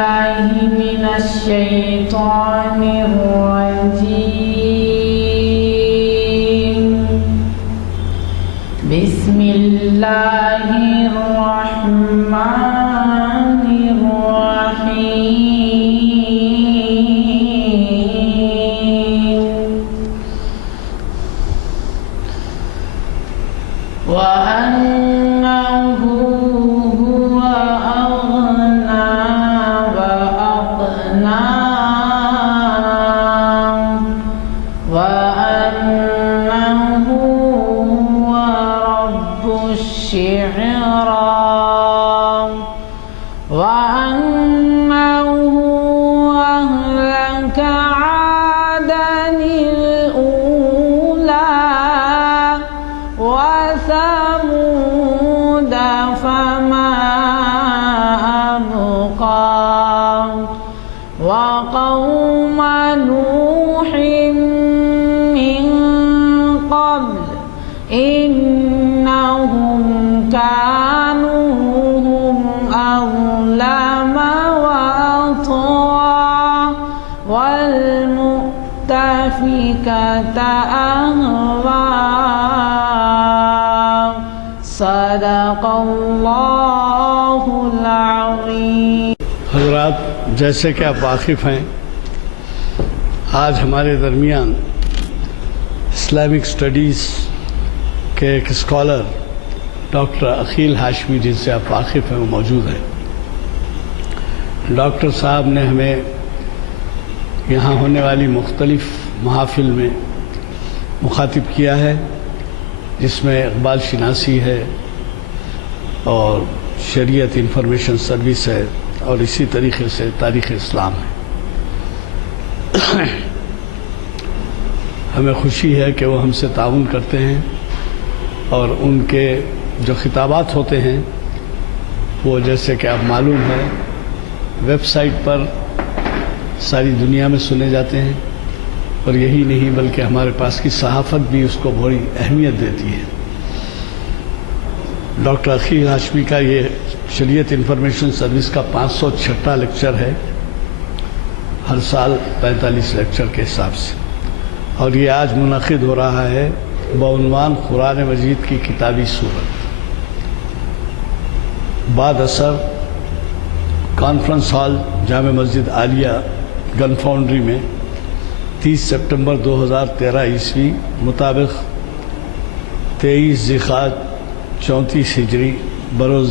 من الشيطان الرجيم. بسم الله الرحمن الرحيم. وأنه هو أغنى وأقنى وأنه هو رب الشعرى وأنه أهلك عادا الأولى وثمود فما أبقى وقوم نوح من قبل إنهم كانوا هم أظلم وأطغى والمؤتفكة أهوى. صدق اللہ العظیم. حضرات، جیسے کہ آپ واقف ہیں، آج ہمارے درمیان اسلامک اسٹڈیز کے ایک اسکالر ڈاکٹر عقیل ہاشمی، جن سے آپ واقف ہیں، وہ موجود ہیں. ڈاکٹر صاحب نے ہمیں یہاں ہونے والی مختلف محافل میں مخاطب کیا ہے، جس میں اقبال شناسی ہے اور شریعت انفارمیشن سروس ہے اور اسی طریقے سے تاریخ اسلام ہے. ہمیں خوشی ہے کہ وہ ہم سے تعاون کرتے ہیں اور ان کے جو خطابات ہوتے ہیں وہ، جیسے کہ آپ معلوم ہے، ویب سائٹ پر ساری دنیا میں سنے جاتے ہیں، اور یہی نہیں بلکہ ہمارے پاس کی صحافت بھی اس کو بڑی اہمیت دیتی ہے. ڈاکٹر عقیل ہاشمی کا یہ شریعت انفارمیشن سروس کا 506واں لیکچر ہے، ہر سال 45 لیکچر کے حساب سے، اور یہ آج منعقد ہو رہا ہے بعنوان قرآن مجید کی کتابی صورت. بعد اثر کانفرنس ہال جامع مسجد عالیہ گن فاؤنڈری میں 30 سپٹمبر 2013 عیسوی مطابق 23 ذی-القعدہ 34 ہجری بروز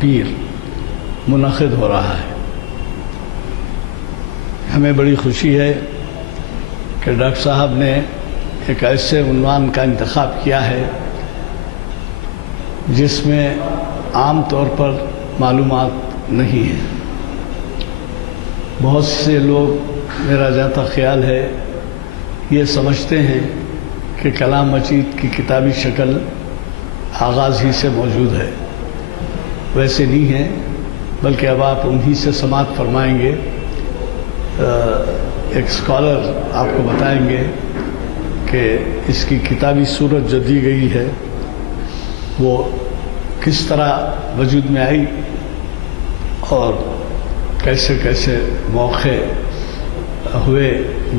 پیر منعقد ہو رہا ہے. ہمیں بڑی خوشی ہے کہ ڈاکٹر صاحب نے ایک ایسے عنوان کا انتخاب کیا ہے جس میں عام طور پر معلومات نہیں ہیں. بہت سے لوگ، میرا جاتا خیال ہے، یہ سمجھتے ہیں کہ کلام مجید کی کتابی شکل آغاز ہی سے موجود ہے. ویسے نہیں ہے، بلکہ اب آپ انہی سے سماعت فرمائیں گے. ایک اسکالر آپ کو بتائیں گے کہ اس کی کتابی صورت جو دی گئی ہے وہ کس طرح وجود میں آئی اور کیسے کیسے موقع ہوئے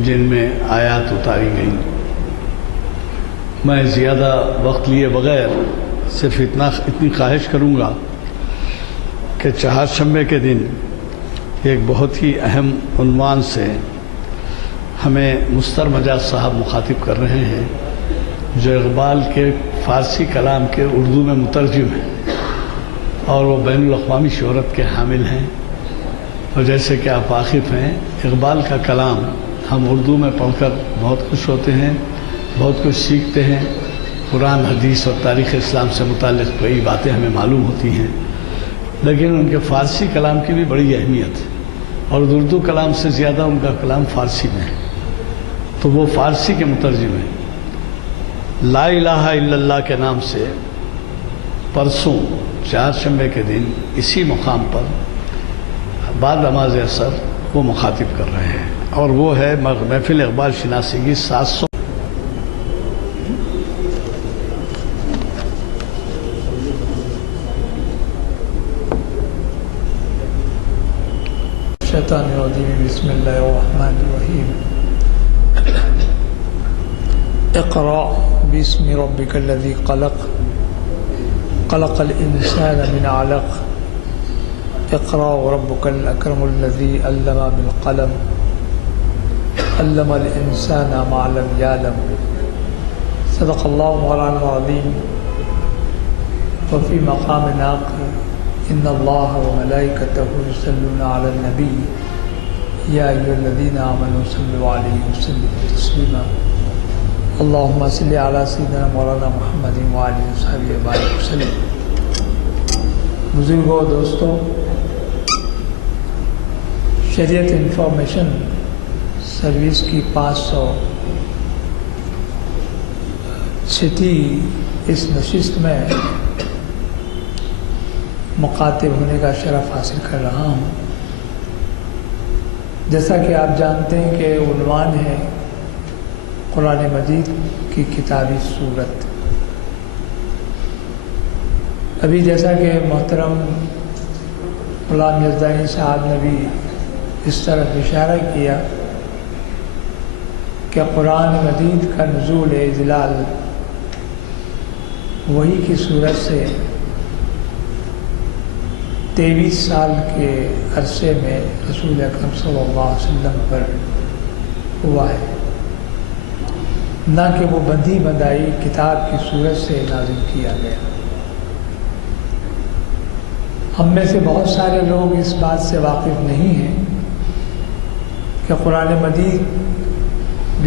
جن میں آیات اتاری گئیں. میں زیادہ وقت لیے بغیر صرف اتنی خواہش کروں گا کہ چہارشنبے کے دن ایک بہت ہی اہم عنوان سے ہمیں مستر مجاز صاحب مخاطب کر رہے ہیں، جو اقبال کے فارسی کلام کے اردو میں مترجم ہیں اور وہ بین الاقوامی شہرت کے حامل ہیں. اور جیسے کہ آپ واقف ہیں، اقبال کا کلام ہم اردو میں پڑھ کر بہت خوش ہوتے ہیں، بہت کچھ سیکھتے ہیں. قرآن، حدیث اور تاریخ اسلام سے متعلق کئی باتیں ہمیں معلوم ہوتی ہیں، لیکن ان کے فارسی کلام کی بھی بڑی اہمیت ہے، اور اردو کلام سے زیادہ ان کا کلام فارسی میں ہے. تو وہ فارسی کے مترجم ہیں. لا الہ الا اللہ کے نام سے پرسوں چہارشنبے کے دن اسی مقام پر بعد نماز اثر وہ مخاطب کر رہے ہیں، اور وہ ہے محفل اقبال شناسی کی 700 الشیطان الرجیم بسم اللہ الرحمن الرحیم اقرأ باسم ربک الذی خلق خلق الانسان من علق اقرأ وربک الاکرم الذی علم بالقلم علم الانسان ما لم یعلم صدق اللہ مولانا العظیم وفی مقام آخر ان اللہ وملائکتہ یصلون علی النبی یا ایھا الذین آمنوا صلوا علیہ وسلموا تسلیما اللہم صل علی سیدنا مولانا محمد وعلی وصحبہ وبارک وسلم۔ بزرگوں، دوستوں، شریعت انفارمیشن سروس کی 506 اس نشست میں مخاطب ہونے کا شرف حاصل کر رہا ہوں۔ جیسا کہ آپ جانتے ہیں کہ عنوان ہے قرآن مجید کی کتابی صورت۔ ابھی جیسا کہ محترم غلام یزدانی صاحب نے بھی اس طرف اشارہ کیا کہ قرآن مجید کا نزول اجلال وحی کی صورت سے 23 سال کے عرصے میں رسول اکرم صلی اللہ علیہ وسلم پر ہوا ہے، نہ کہ وہ بندھی بندائی کتاب کی صورت سے نازل کیا گیا۔ ہم میں سے بہت سارے لوگ اس بات سے واقف نہیں ہیں کہ قرآن مجید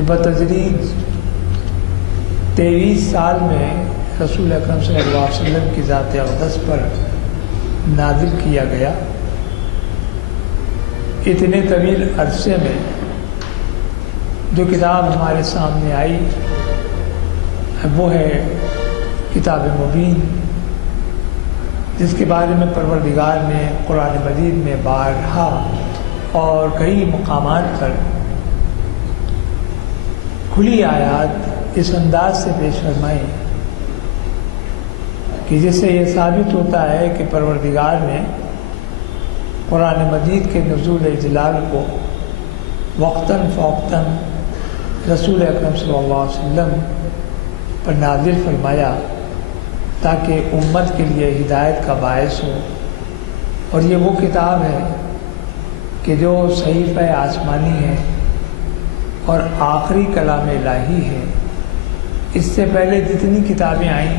بتدریج 23 سال میں رسول اکرم صلی اللہ علیہ وسلم کی ذات اقدس پر نازل کیا گیا۔ اتنے طویل عرصے میں جو کتاب ہمارے سامنے آئی وہ ہے کتاب مبین، جس کے بارے میں پروردگار نے قرآن مجید میں بارہا اور کئی مقامات پر کھلی آیات اس انداز سے پیش فرمائی کہ جس سے یہ ثابت ہوتا ہے کہ پروردگار نے قرآن مجید کے نزول جلال کو وقتاً فوقتاً رسول اکرم صلی اللہ علیہ وسلم پر نازل فرمایا تاکہ امت کے لیے ہدایت کا باعث ہو۔ اور یہ وہ کتاب ہے کہ جو صحیفہ آسمانی ہے اور آخری کلام الہی ہے۔ اس سے پہلے جتنی کتابیں آئیں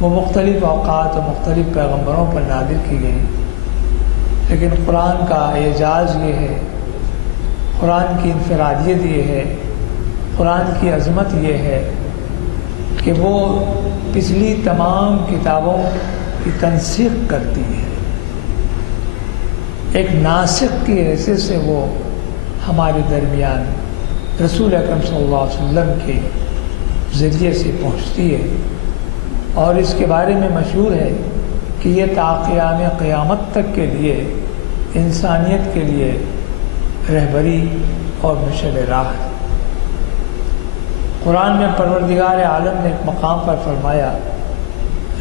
وہ مختلف اوقات اور مختلف پیغمبروں پر نازل کی گئیں، لیکن قرآن کا اعجاز یہ ہے، قرآن کی انفرادیت یہ ہے، قرآن کی عظمت یہ ہے کہ وہ پچھلی تمام کتابوں کی تنسیخ کرتی ہے۔ ایک ناسخ کی حیثیت سے وہ ہمارے درمیان رسول اکرم صلی اللہ علیہ وسلم کے ذریعے سے پہنچتی ہے، اور اس کے بارے میں مشہور ہے کہ یہ تا قیام قیامت تک کے لیے انسانیت کے لیے رہبری اور مشعل راہ ہے۔ قرآن میں پروردگار عالم نے ایک مقام پر فرمایا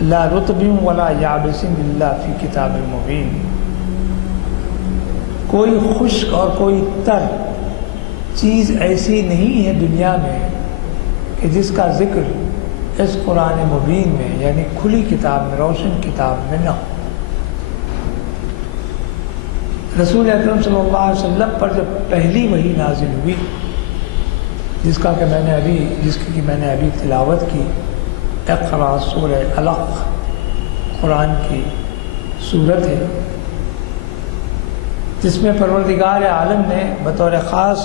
لا رطب ولا یابس الا فی کتاب مبین، کوئی خشک اور کوئی تر چیز ایسی نہیں ہے دنیا میں کہ جس کا ذکر اس قرآن مبین میں یعنی کھلی کتاب میں، روشن کتاب میں نہ ہو۔ رسول اکرم صلی اللہ علیہ وسلم پر جب پہلی وحی نازل ہوئی جس کی میں نے ابھی تلاوت کی، اقرا سورہ علق قرآن کی صورت ہے، جس میں پروردگار عالم نے بطور خاص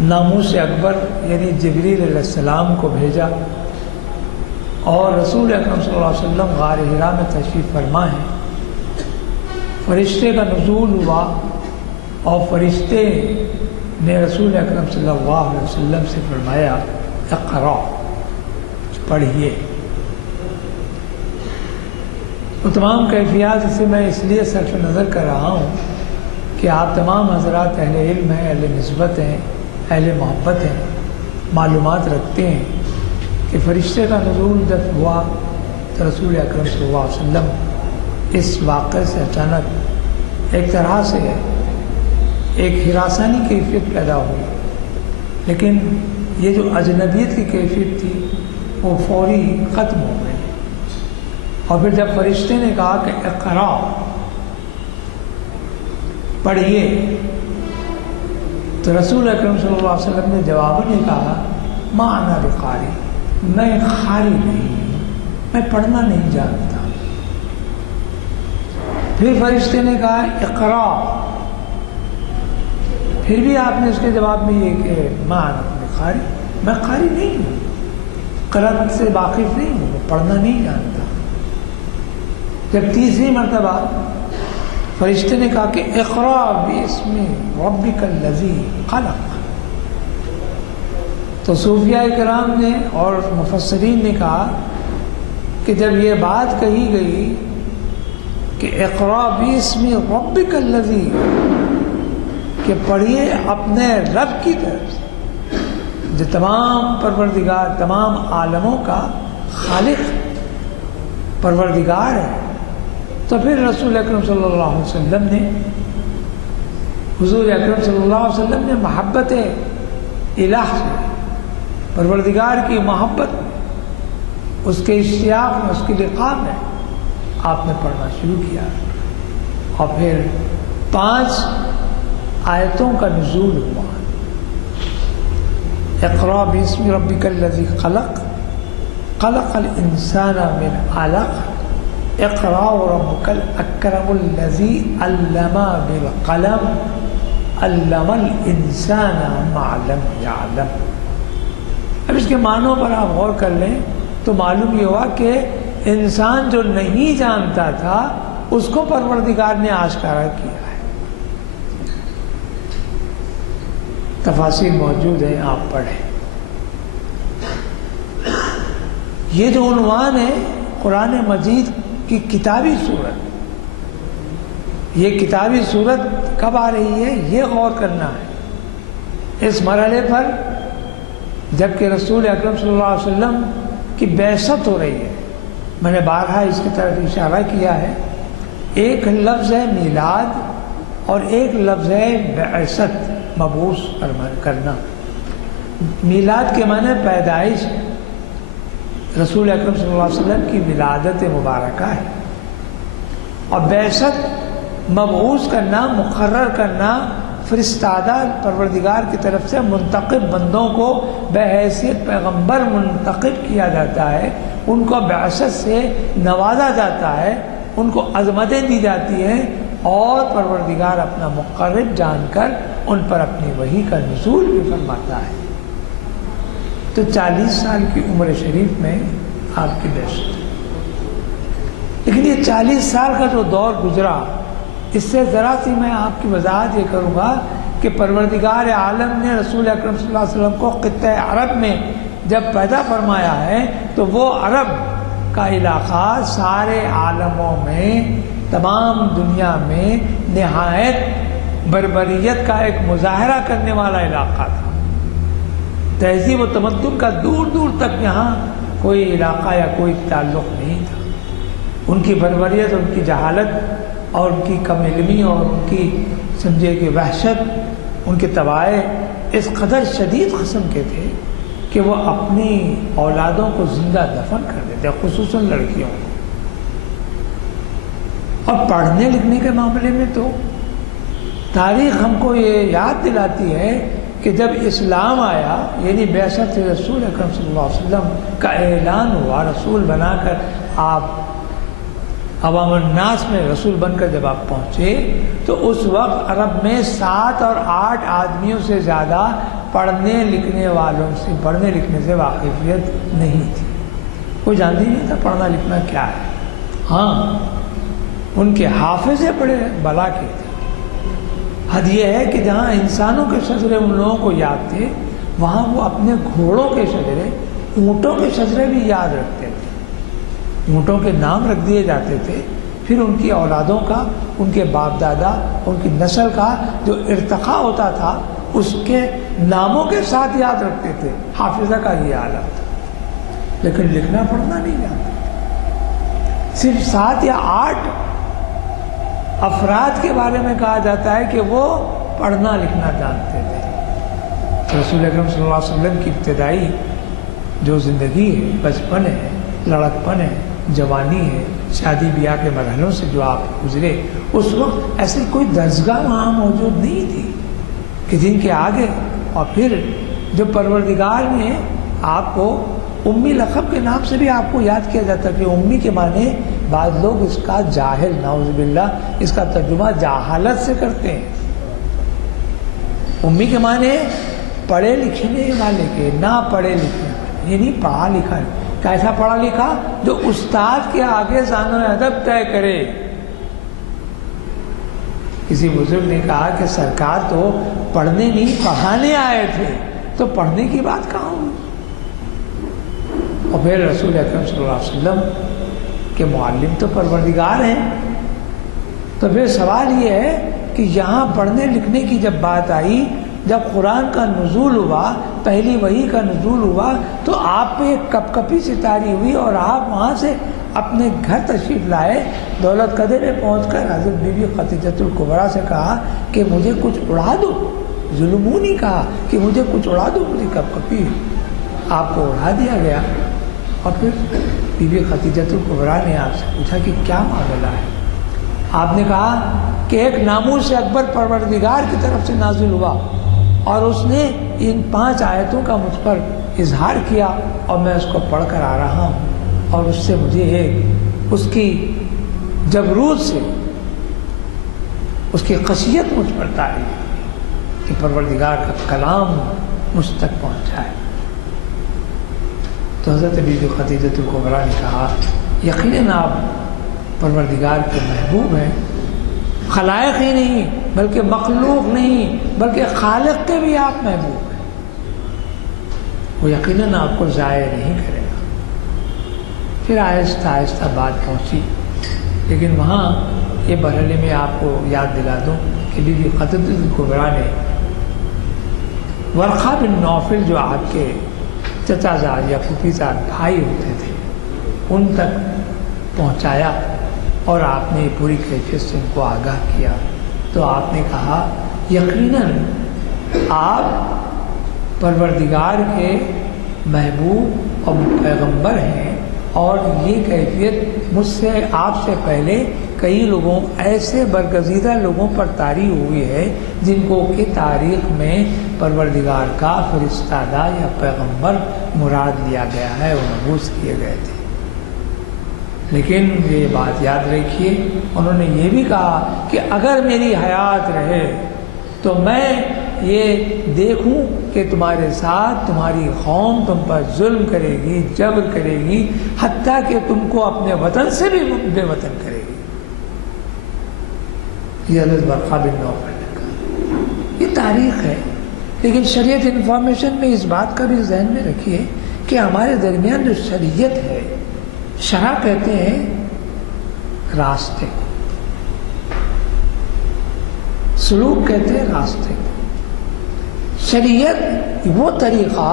ناموس اکبر یعنی جبریل علیہ السلام کو بھیجا، اور رسول اکرم صلی اللہ علیہ وسلم غار حرا میں تشریف فرما ہیں۔ فرشتے کا نزول ہوا اور فرشتے نے رسول اکرم صلی اللہ علیہ وسلم سے فرمایا اقرا، پڑھیے۔ وہ تمام کیفیات سے میں اس لیے صرف نظر کر رہا ہوں کہ آپ تمام حضرات اہل علم ہیں، اہل نسبت ہیں، اہل محبت ہیں، معلومات رکھتے ہیں کہ فرشتے کا نزول جب ہوا تو رسول اکرم صلی اللہ علیہ وسلم اس واقعے سے اچانک ایک طرح سے ایک ہراسانی کیفیت پیدا ہوئی، لیکن یہ جو اجنبیت کی کیفیت تھی وہ فوری ختم ہو گئی۔ اور پھر جب فرشتے نے کہا کہ اقرا، پڑھیے، تو رسول اکرم صلی اللہ علیہ وسلم نے جواب میں کہا ما انا بقاری، میں قاری نہیں ہوں، میں پڑھنا نہیں جانتا۔ پھر فرشتے نے کہا اقرا، پھر بھی آپ نے اس کے جواب میں یہ کہ ما انا بقاری، میں قاری نہیں ہوں، قرأت سے واقف نہیں ہوں، میں پڑھنا نہیں جانتا۔ جب تیسری مرتبہ فرشتے نے کہا کہ اقرا باسم ربک الذی خلق، تو صوفیاء کرام نے اور مفسرین نے کہا کہ جب یہ بات کہی گئی کہ اقرا باسم ربک الذی، کہ پڑھیے اپنے رب کی طرف سے جو تمام پروردگار، تمام عالموں کا خالق پروردگار ہے، تو پھر رسول اکرم صلی اللہ علیہ وسلم نے، حضور اکرم صلی اللہ علیہ وسلم نے محبت الہ سے، پروردگار کی محبت میں، اس کے اشتیاق میں، اس کی لقاء میں آپ نے پڑھنا شروع کیا، اور پھر 5 آیتوں کا نزول ہوا۔ اقرا باسم ربک الذی خلق، خلق الانسان من علق، اقرا وربک الاکرم الذی علم بالقلم، علم الانسان ما لم یعلم۔ اب اس کے معنوں پر آپ غور کر لیں تو معلوم یہ ہوا کہ انسان جو نہیں جانتا تھا اس کو پروردگار نے آشکارا کیا ہے۔ تفاصیل موجود ہیں، آپ پڑھیں۔ یہ جو عنوان ہے قرآن مجید کی کتابی صورت، یہ کتابی صورت کب آ رہی ہے یہ غور کرنا ہے۔ اس مرحلے پر جب کہ رسول اکرم صلی اللہ علیہ وسلم کی بعثت ہو رہی ہے، میں نے بارہا اس کی طرف اشارہ کیا ہے، ایک لفظ ہے میلاد اور ایک لفظ ہے بعثت، مبعوث کرنا۔ میلاد کے معنی پیدائش، رسول اکرم صلی اللہ علیہ وسلم کی ولادت مبارکہ ہے، اور بعثت مبعوث کرنا، مقرر کرنا، فرستادہ پروردگار کی طرف سے منتخب بندوں کو بحیثیت پیغمبر منتخب کیا جاتا ہے، ان کو بعثت سے نوازا جاتا ہے، ان کو عظمتیں دی جاتی ہیں، اور پروردگار اپنا مقرب جان کر ان پر اپنی وحی کا نزول بھی فرماتا ہے۔ تو 40 سال کی عمر شریف میں آپ کی بعثت، لیکن یہ 40 سال کا جو دور گزرا، اس سے ذرا سی میں آپ کی وضاحت یہ کروں گا کہ پروردگار عالم نے رسول اکرم صلی اللہ علیہ وسلم کو خطہ عرب میں جب پیدا فرمایا ہے تو وہ عرب کا علاقہ سارے عالموں میں، تمام دنیا میں نہایت بربریت کا ایک مظاہرہ کرنے والا علاقہ تھا۔ تہذیب و تمدن کا دور دور تک یہاں کوئی علاقہ یا کوئی تعلق نہیں تھا۔ ان کی بربریت، ان کی جہالت اور ان کی کم علمی اور ان کی سمجھے کہ وحشت، ان کے طبائع اس قدر شدید قسم کے تھے کہ وہ اپنی اولادوں کو زندہ دفن کر دیتے، خصوصاً لڑکیوں کو۔ اور پڑھنے لکھنے کے معاملے میں تو تاریخ ہم کو یہ یاد دلاتی ہے کہ جب اسلام آیا، یعنی بعثت رسول اکرم صلی اللہ علیہ وسلم کا اعلان ہوا، رسول بنا کر آپ عوام الناس میں رسول بن کر جب آپ پہنچے، تو اس وقت عرب میں 7 اور 8 آدمیوں سے زیادہ پڑھنے لکھنے والوں سے، پڑھنے لکھنے سے واقفیت نہیں تھی، کوئی جانتی نہیں تھا پڑھنا لکھنا کیا ہے۔ ہاں، ان کے حافظ بڑے بلا کے تھے۔ حد یہ ہے کہ جہاں انسانوں کے شجرے ان لوگوں کو یاد تھے، وہاں وہ اپنے گھوڑوں کے شجرے، اونٹوں کے شجرے بھی یاد رکھتے تھے، اونٹوں کے نام رکھ دیے جاتے تھے، پھر ان کی اولادوں کا، ان کے باپ دادا، ان کی نسل کا جو ارتقاء ہوتا تھا اس کے ناموں کے ساتھ یاد رکھتے تھے۔ حافظہ کا یہ عالم تھا، لیکن لکھنا پڑھنا نہیں جانتے۔ صرف 7 یا 8 افراد کے بارے میں کہا جاتا ہے کہ وہ پڑھنا لکھنا جانتے تھے. رسول اکرم صلی اللہ علیہ وسلم کی ابتدائی جو زندگی ہے، بچپن ہے، لڑکپن ہے، جوانی ہے، شادی بیاہ کے مرحلوں سے جو آپ گزرے، اس وقت ایسی کوئی درسگاہ وہاں موجود نہیں تھی کہ جن کے آگے. اور پھر جو پروردگار نے آپ کو امی لقب کے نام سے بھی آپ کو یاد کیا جاتا ہے کہ امی کے معنی بعض لوگ اس کا جاہل، نعوذ باللہ، اس کا ترجمہ جہالت سے کرتے ہیں. امی کے معنی پڑھے لکھنے والے کے، نہ پڑھے لکھنے والے، یعنی پڑھا لکھا. کیسا پڑھا لکھا؟ جو استاد کے آگے ذہن و ادب طے کرے. کسی بزرگ نے کہا کہ سرکار تو پڑھنے نہیں پڑھانے آئے تھے، تو پڑھنے کی بات کہاں ہوئی؟ اور پھر رسول اکرم صلی اللہ علیہ وسلم کے معلم تو پروردگار ہیں. تو پھر سوال یہ ہے کہ یہاں پڑھنے لکھنے کی جب بات آئی، جب قرآن کا نزول ہوا، پہلی وحی کا نزول ہوا، تو آپ پہ ایک کپ کپی سی طاری ہوئی اور آپ وہاں سے اپنے گھر تشریف لائے. دولت قدرے میں پہنچ کر حضرت بی بی خدیجۃ الکبریٰ سے کہا کہ مجھے کچھ اڑا دو. ظلموں نہیں کہا کہ مجھے کچھ اڑا دو، مجھے کپ کپی. آپ کو اڑا دیا گیا. اور پھر بی بی خدیجۃ الکبریٰ نے آپ سے پوچھا کہ کیا معاملہ ہے؟ آپ نے کہا کہ ایک ناموس اکبر پروردگار کی طرف سے نازل ہوا اور اس نے ان 5 آیتوں کا مجھ پر اظہار کیا اور میں اس کو پڑھ کر آ رہا ہوں. اور اس سے مجھے ایک اس کی جبروت سے اس کی خشیت مجھ پر طاری کہ پروردگار کا کلام مجھ تک پہنچا ہے. تو حضرت بی بی خدیجۃ الکبریٰ نے کہا یقیناً آپ پروردگار کے محبوب ہیں. خلائق ہی نہیں بلکہ مخلوق نہیں بلکہ خالق کے بھی آپ محبوب ہیں. وہ یقیناً آپ کو ضائع نہیں کرے گا. پھر آہستہ آہستہ بات پہنچی. لیکن وہاں یہ مرحلے میں آپ کو یاد دلا دوں کہ بی بی خدیجۃ الکبریٰ نے ورقہ بن نوفل جو آپ کے چچا زاد یا پھوپھی زاد بھائی ہوتے تھے ان تک پہنچایا اور آپ نے پوری کیفیت سے ان کو آگاہ کیا. تو آپ نے کہا یقیناً آپ پروردگار کے محبوب اور پیغمبر ہیں اور یہ کیفیت مجھ سے آپ سے پہلے کئی لوگوں ایسے برگزیدہ لوگوں پر طاری ہوئی ہے جن کو کہ تاریخ میں پروردگار کا فرستادہ یا پیغمبر مراد لیا گیا ہے، وہ مبعوث کیے گئے تھے. لیکن یہ بات یاد رکھیے انہوں نے یہ بھی کہا کہ اگر میری حیات رہے تو میں یہ دیکھوں کہ تمہارے ساتھ تمہاری قوم تم پر ظلم کرے گی، جبر کرے گی، حتیٰ کہ تم کو اپنے وطن سے بھی بے وطن کرے گی. یہ حضرت ورقہ بن نوفل نے کہا. یہ تاریخ ہے. لیکن شریعت انفارمیشن میں اس بات کا بھی ذہن میں رکھیے کہ ہمارے درمیان جو شریعت ہے، شرع کہتے ہیں راستے کو، سلوک کہتے ہیں راستے کو. شریعت وہ طریقہ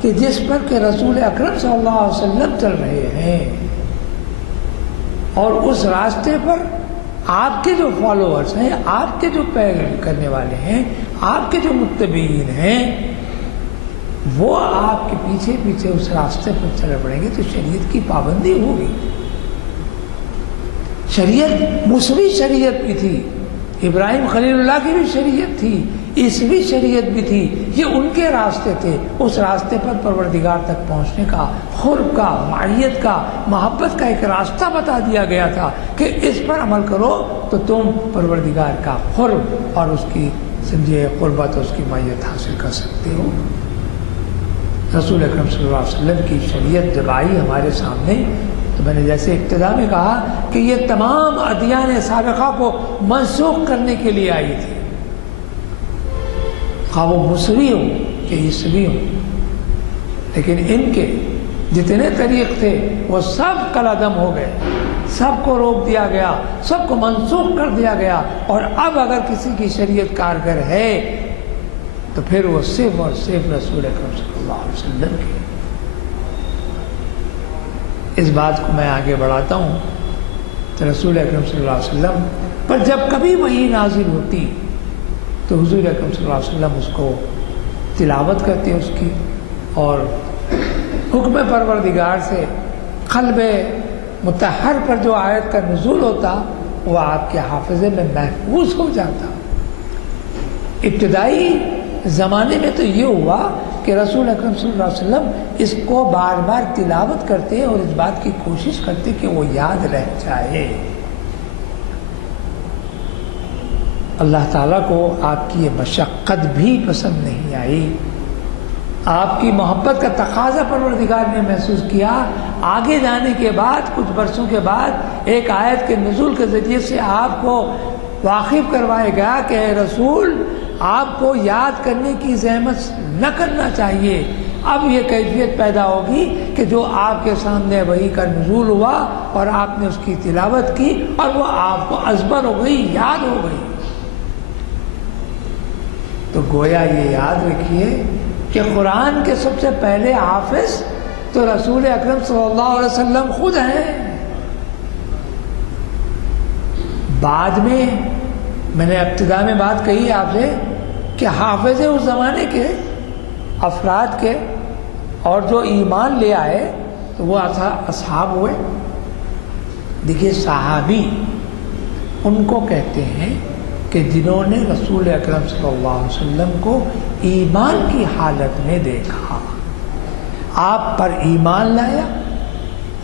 کہ جس پر کہ رسول اکرم صلی اللہ علیہ وسلم چل رہے ہیں اور اس راستے پر آپ کے جو فالوورز ہیں، آپ کے جو پیروی کرنے والے ہیں، آپ کے جو متبعین ہیں، وہ آپ کے پیچھے پیچھے اس راستے پر چلے پڑیں گے تو شریعت کی پابندی ہوگی. شریعت موسوی شریعت بھی تھی، ابراہیم خلیل اللہ کی بھی شریعت تھی، عیسوی شریعت بھی تھی. یہ ان کے راستے تھے. اس راستے پر پروردگار تک پہنچنے کا، قرب کا، معیت کا، محبت کا ایک راستہ بتا دیا گیا تھا کہ اس پر عمل کرو تو تم پروردگار کا قرب اور اس کی سمجھے قربت، اس کی معیت حاصل کر سکتے ہو. رسول اکرم صلی اللہ علیہ وسلم کی شریعت جب آئی ہمارے سامنے تو میں نے جیسے ابتدا میں کہا کہ یہ تمام ادیان سابقہ کو منسوخ کرنے کے لیے آئی تھی، خواہ وہ موسوی ہوں کہ عیسوی ہوں. لیکن ان کے جتنے طریق تھے وہ سب کالعدم ہو گئے، سب کو روک دیا گیا، سب کو منسوخ کر دیا گیا. اور اب اگر کسی کی شریعت کارگر ہے تو پھر وہ صرف اور صرف رسول اکرم صلی اللہ علیہ وسلم کی. اس بات کو میں آگے بڑھاتا ہوں تو رسول اکرم صلی اللہ علیہ وسلم پر جب کبھی وحی نازل ہوتی تو حضور اکرم صلی اللہ علیہ وسلم اس کو تلاوت کرتے اس کی، اور حکم پروردگار سے قلب مطہر پر جو آیت کا نزول ہوتا وہ آپ کے حافظے میں محفوظ ہو جاتا۔ ابتدائی زمانے میں تو یہ ہوا کہ رسول اکرم صلی اللہ علیہ وسلم اس کو بار بار تلاوت کرتے اور اس بات کی کوشش کرتے کہ وہ یاد رہ جائے۔ اللہ تعالیٰ کو آپ کی یہ مشقت بھی پسند نہیں آئی، آپ کی محبت کا تقاضا پروردگار نے محسوس کیا۔ آگے جانے کے بعد کچھ برسوں کے بعد ایک آیت کے نزول کے ذریعے سے آپ کو واقف کروایا گیا کہ اے رسول آپ کو یاد کرنے کی زحمت نہ کرنا چاہیے۔ اب یہ کیفیت پیدا ہوگی کہ جو آپ کے سامنے وحی کا نزول ہوا اور آپ نے اس کی تلاوت کی اور وہ آپ کو ازبر ہو گئی، یاد ہو گئی۔ تو گویا یہ یاد رکھیے کہ قرآن کے سب سے پہلے حافظ تو رسول اکرم صلی اللہ علیہ وسلم خود ہیں۔ بعد میں نے ابتدا میں بات کہی آپ سے کہ حافظ اس زمانے کے افراد کے اور جو ایمان لے آئے تو وہ اصحاب ہوئے۔ دیکھیے صحابی ان کو کہتے ہیں کہ جنہوں نے رسول اکرم صلی اللہ علیہ وسلم کو ایمان کی حالت میں دیکھا، آپ پر ایمان لایا،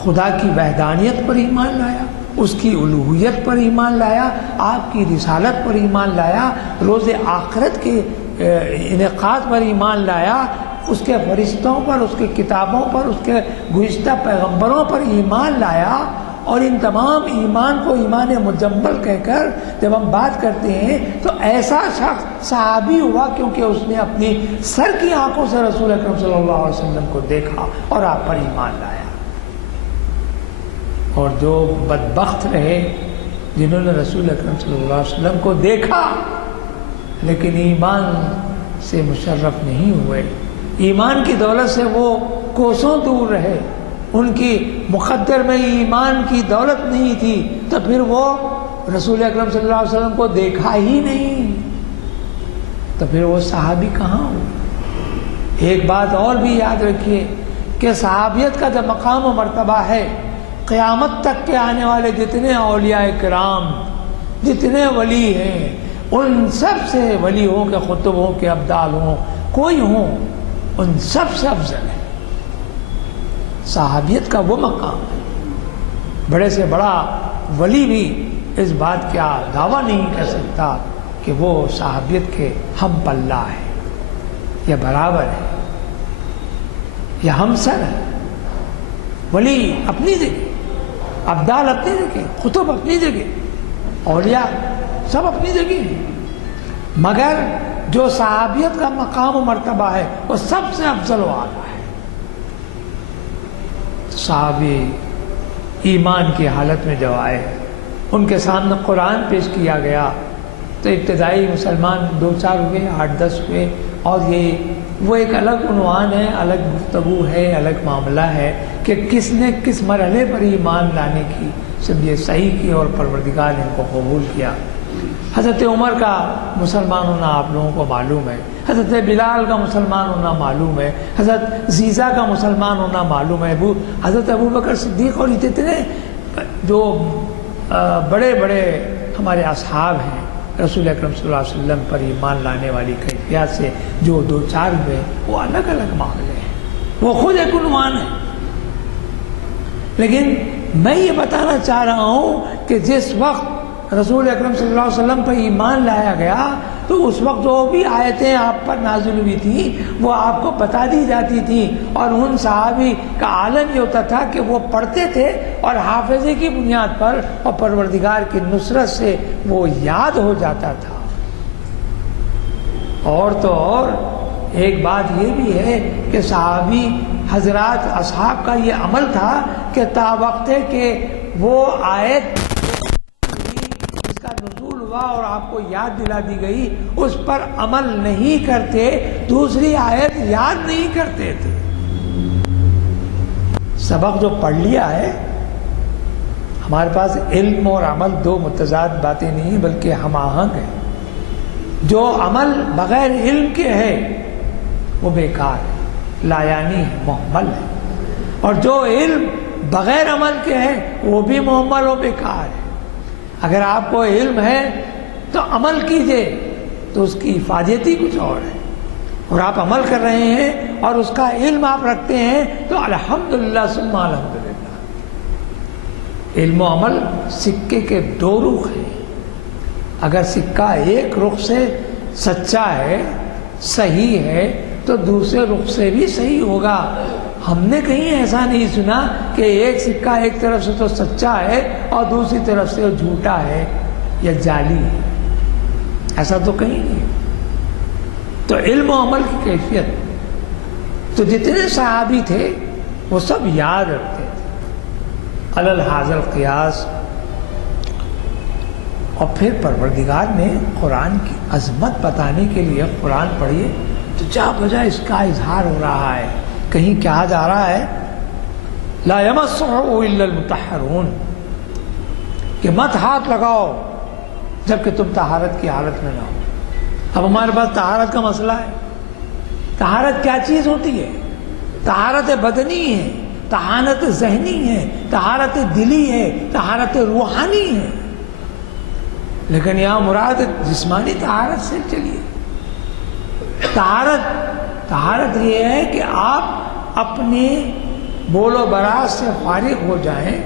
خدا کی وحدانیت پر ایمان لایا، اس کی الوہیت پر ایمان لایا، آپ کی رسالت پر ایمان لایا، روز آخرت کے انعقاد پر ایمان لایا، اس کے فرشتوں پر، اس کے کتابوں پر، اس کے گزشتہ پیغمبروں پر ایمان لایا۔ اور ان تمام ایمان کو ایمان مجمل کہہ کر جب ہم بات کرتے ہیں تو ایسا شخص صحابی ہوا کیونکہ اس نے اپنی سر کی آنکھوں سے رسول اکرم صلی اللہ علیہ وسلم کو دیکھا اور آپ پر ایمان لایا۔ اور جو بدبخت رہے جنہوں نے رسول اکرم صلی اللہ علیہ وسلم کو دیکھا لیکن ایمان سے مشرف نہیں ہوئے، ایمان کی دولت سے وہ کوسوں دور رہے، ان کی مقدر میں ایمان کی دولت نہیں تھی، تو پھر وہ رسول اکرم صلی اللہ علیہ وسلم کو دیکھا ہی نہیں، تو پھر وہ صحابی کہاں ہوئے؟ ایک بات اور بھی یاد رکھیے کہ صحابیت کا جو مقام و مرتبہ ہے، قیامت تک کے آنے والے جتنے اولیاء کرام، جتنے ولی ہیں، ان سب سے ولی ہوں کہ خطب ہوں کہ ابدال ہوں، کوئی ہوں، ان سب سے افضل ہے۔ صحابیت کا وہ مقام ہے، بڑے سے بڑا ولی بھی اس بات کا دعویٰ نہیں کر سکتا کہ وہ صحابیت کے ہم پلہ ہے یا برابر ہے یا ہم سر ہے۔ ولی اپنی جگہ، ابدال اپنی جگہ، خطب اپنی جگہ، اولیاء سب اپنی جگہ ہیں، مگر جو صحابیت کا مقام و مرتبہ ہے وہ سب سے افضل و اعلیٰ ہے۔ صحابی ایمان کی حالت میں جو آئے، ان کے سامنے قرآن پیش کیا گیا تو ابتدائی مسلمان 2-4 ہوئے، 8-10 ہوئے، اور یہ وہ ایک الگ عنوان ہے، الگ گفتگو ہے، الگ معاملہ ہے کہ کس نے کس مرحلے پر ایمان لانے کی سمجھے صحیح کی اور پروردگار نے ان کو قبول کیا۔ حضرت عمر کا مسلمان ہونا آپ لوگوں کو معلوم ہے، حضرت بلال کا مسلمان ہونا معلوم ہے، حضرت زیزہ کا مسلمان ہونا معلوم ہے، حضرت ابو بکر صدیق اور اتنے جو بڑے بڑے ہمارے اصحاب ہیں رسول اکرم صلی اللہ علیہ وسلم پر ایمان لانے والی کیفیات سے جو 2-4 ہوئے، وہ الگ الگ معاملے ہیں، وہ خود ایک عنوان ہے۔ لیکن میں یہ بتانا چاہ رہا ہوں کہ جس وقت رسول اکرم صلی اللہ علیہ وسلم پر ایمان لایا گیا تو اس وقت جو بھی آیتیں آپ پر نازل ہوئی تھیں وہ آپ کو بتا دی جاتی تھیں، اور ان صحابی کا عالم یہ ہوتا تھا کہ وہ پڑھتے تھے اور حافظے کی بنیاد پر اور پروردگار کی نصرت سے وہ یاد ہو جاتا تھا۔ اور تو اور ایک بات یہ بھی ہے کہ صحابی حضرات اصحاب کا یہ عمل تھا کہ تا وقت ہے کہ وہ آیت جس کا نزول ہوا اور آپ کو یاد دلا دی گئی اس پر عمل نہیں کرتے، دوسری آیت یاد نہیں کرتے تھے۔ سبق جو پڑھ لیا ہے ہمارے پاس علم اور عمل دو متضاد باتیں نہیں بلکہ ہم آہنگ ہیں۔ جو عمل بغیر علم کے ہے وہ بیکار ہے، لا یعنی ہے، محمل ہے، اور جو علم بغیر عمل کے ہے وہ بھی محمل و بیکار ہے۔ اگر آپ کو علم ہے تو عمل کیجئے تو اس کی افادیتی کچھ اور ہے، اور آپ عمل کر رہے ہیں اور اس کا علم آپ رکھتے ہیں تو الحمدللہ ثم الحمدللہ۔ علم و عمل سکے کے دو رخ ہیں، اگر سکہ ایک رخ سے سچا ہے، صحیح ہے، تو دوسرے رخ سے بھی صحیح ہوگا۔ ہم نے کہیں ایسا نہیں سنا کہ ایک سکہ ایک طرف سے تو سچا ہے اور دوسری طرف سے وہ جھوٹا ہے یا جعلی ہے، ایسا تو کہیں نہیں۔ تو علم و عمل کی کیفیت تو جتنے صحابی تھے وہ سب یاد رکھتے تھے، علی الحاضر قیاس۔ اور پھر پروردگار نے قرآن کی عظمت بتانے کے لیے قرآن پڑھیے تو جا بجا اس کا اظہار ہو رہا ہے۔ کہیں کہا جا رہا ہے لا یمسہ الا المطہرون، کہ مت ہاتھ لگاؤ جبکہ تم طہارت کی حالت میں نہ ہو۔ اب ہمارے پاس طہارت کا مسئلہ ہے۔ طہارت کیا چیز ہوتی ہے؟ طہارت بدنی ہے، طہارت ذہنی ہے، طہارت دلی ہے، طہارت روحانی ہے، لیکن یہاں مراد جسمانی طہارت سے چلیے۔ طہارت یہ ہے کہ آپ اپنے بول و براز سے فارغ ہو جائیں،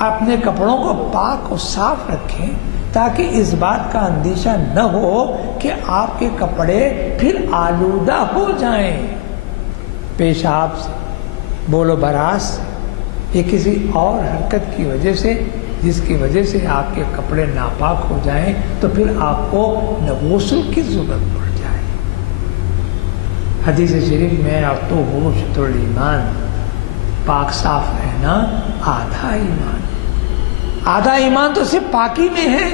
اپنے کپڑوں کو پاک و صاف رکھیں تاکہ اس بات کا اندیشہ نہ ہو کہ آپ کے کپڑے پھر آلودہ ہو جائیں پیشاب سے، بول و براز سے، یا کسی اور حرکت کی وجہ سے جس کی وجہ سے آپ کے کپڑے ناپاک ہو جائیں تو پھر آپ کو غسل کی ضرورت پڑ جائے۔ حدیث شریف میں الطہور شطر الایمان، پاک صاف رہنا آدھا ایمان۔ آدھا ایمان تو صرف پاکی میں ہے،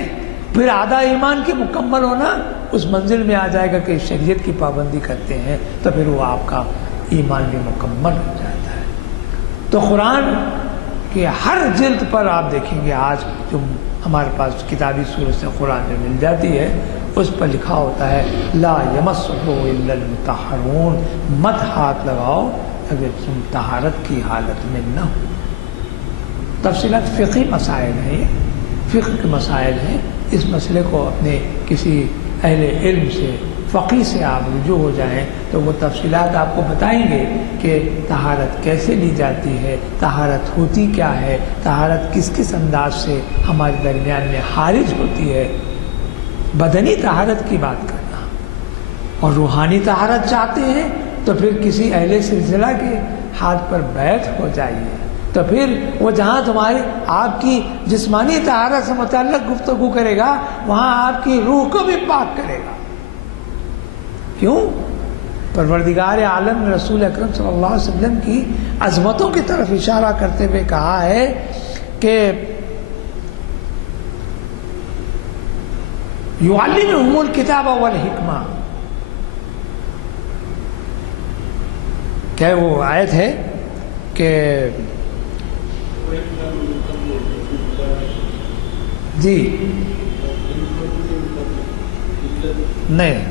پھر آدھا ایمان کے مکمل ہونا اس منزل میں آ جائے گا کہ شریعت کی پابندی کرتے ہیں تو پھر وہ آپ کا ایمان بھی مکمل ہو جاتا ہے۔ تو قرآن کہ ہر جلد پر آپ دیکھیں گے آج جو ہمارے پاس کتابی صورت سے قرآن میں مل جاتی ہے اس پر لکھا ہوتا ہے لا یمسہ الا المطہرون، مت ہاتھ لگاؤ اگر تم طہارت کی حالت میں نہ ہو۔ تفصیلات فقہی مسائل ہیں، فقہ کے مسائل ہیں، اس مسئلے کو اپنے کسی اہل علم سے، فقی سے آپ رجوع ہو جائیں تو وہ تفصیلات آپ کو بتائیں گے کہ طہارت کیسے لی جاتی ہے، طہارت ہوتی کیا ہے، طہارت کس کس انداز سے ہمارے درمیان میں خارج ہوتی ہے۔ بدنی طہارت کی بات کرنا اور روحانی طہارت چاہتے ہیں تو پھر کسی اہل سلسلہ کے ہاتھ پر بیعت ہو جائیے، تو پھر وہ جہاں تمہاری آپ کی جسمانی طہارت سے متعلق گفتگو کرے گا وہاں آپ کی روح کو بھی پاک کرے گا۔ کیوں؟ پروردگار عالم نے رسول اکرم صلی اللہ علیہ وسلم کی عظمتوں کی طرف اشارہ کرتے ہوئے کہا ہے کہ یعلمہم الکتاب والحکمہ، کیا وہ آیت ہے کہ جی نہیں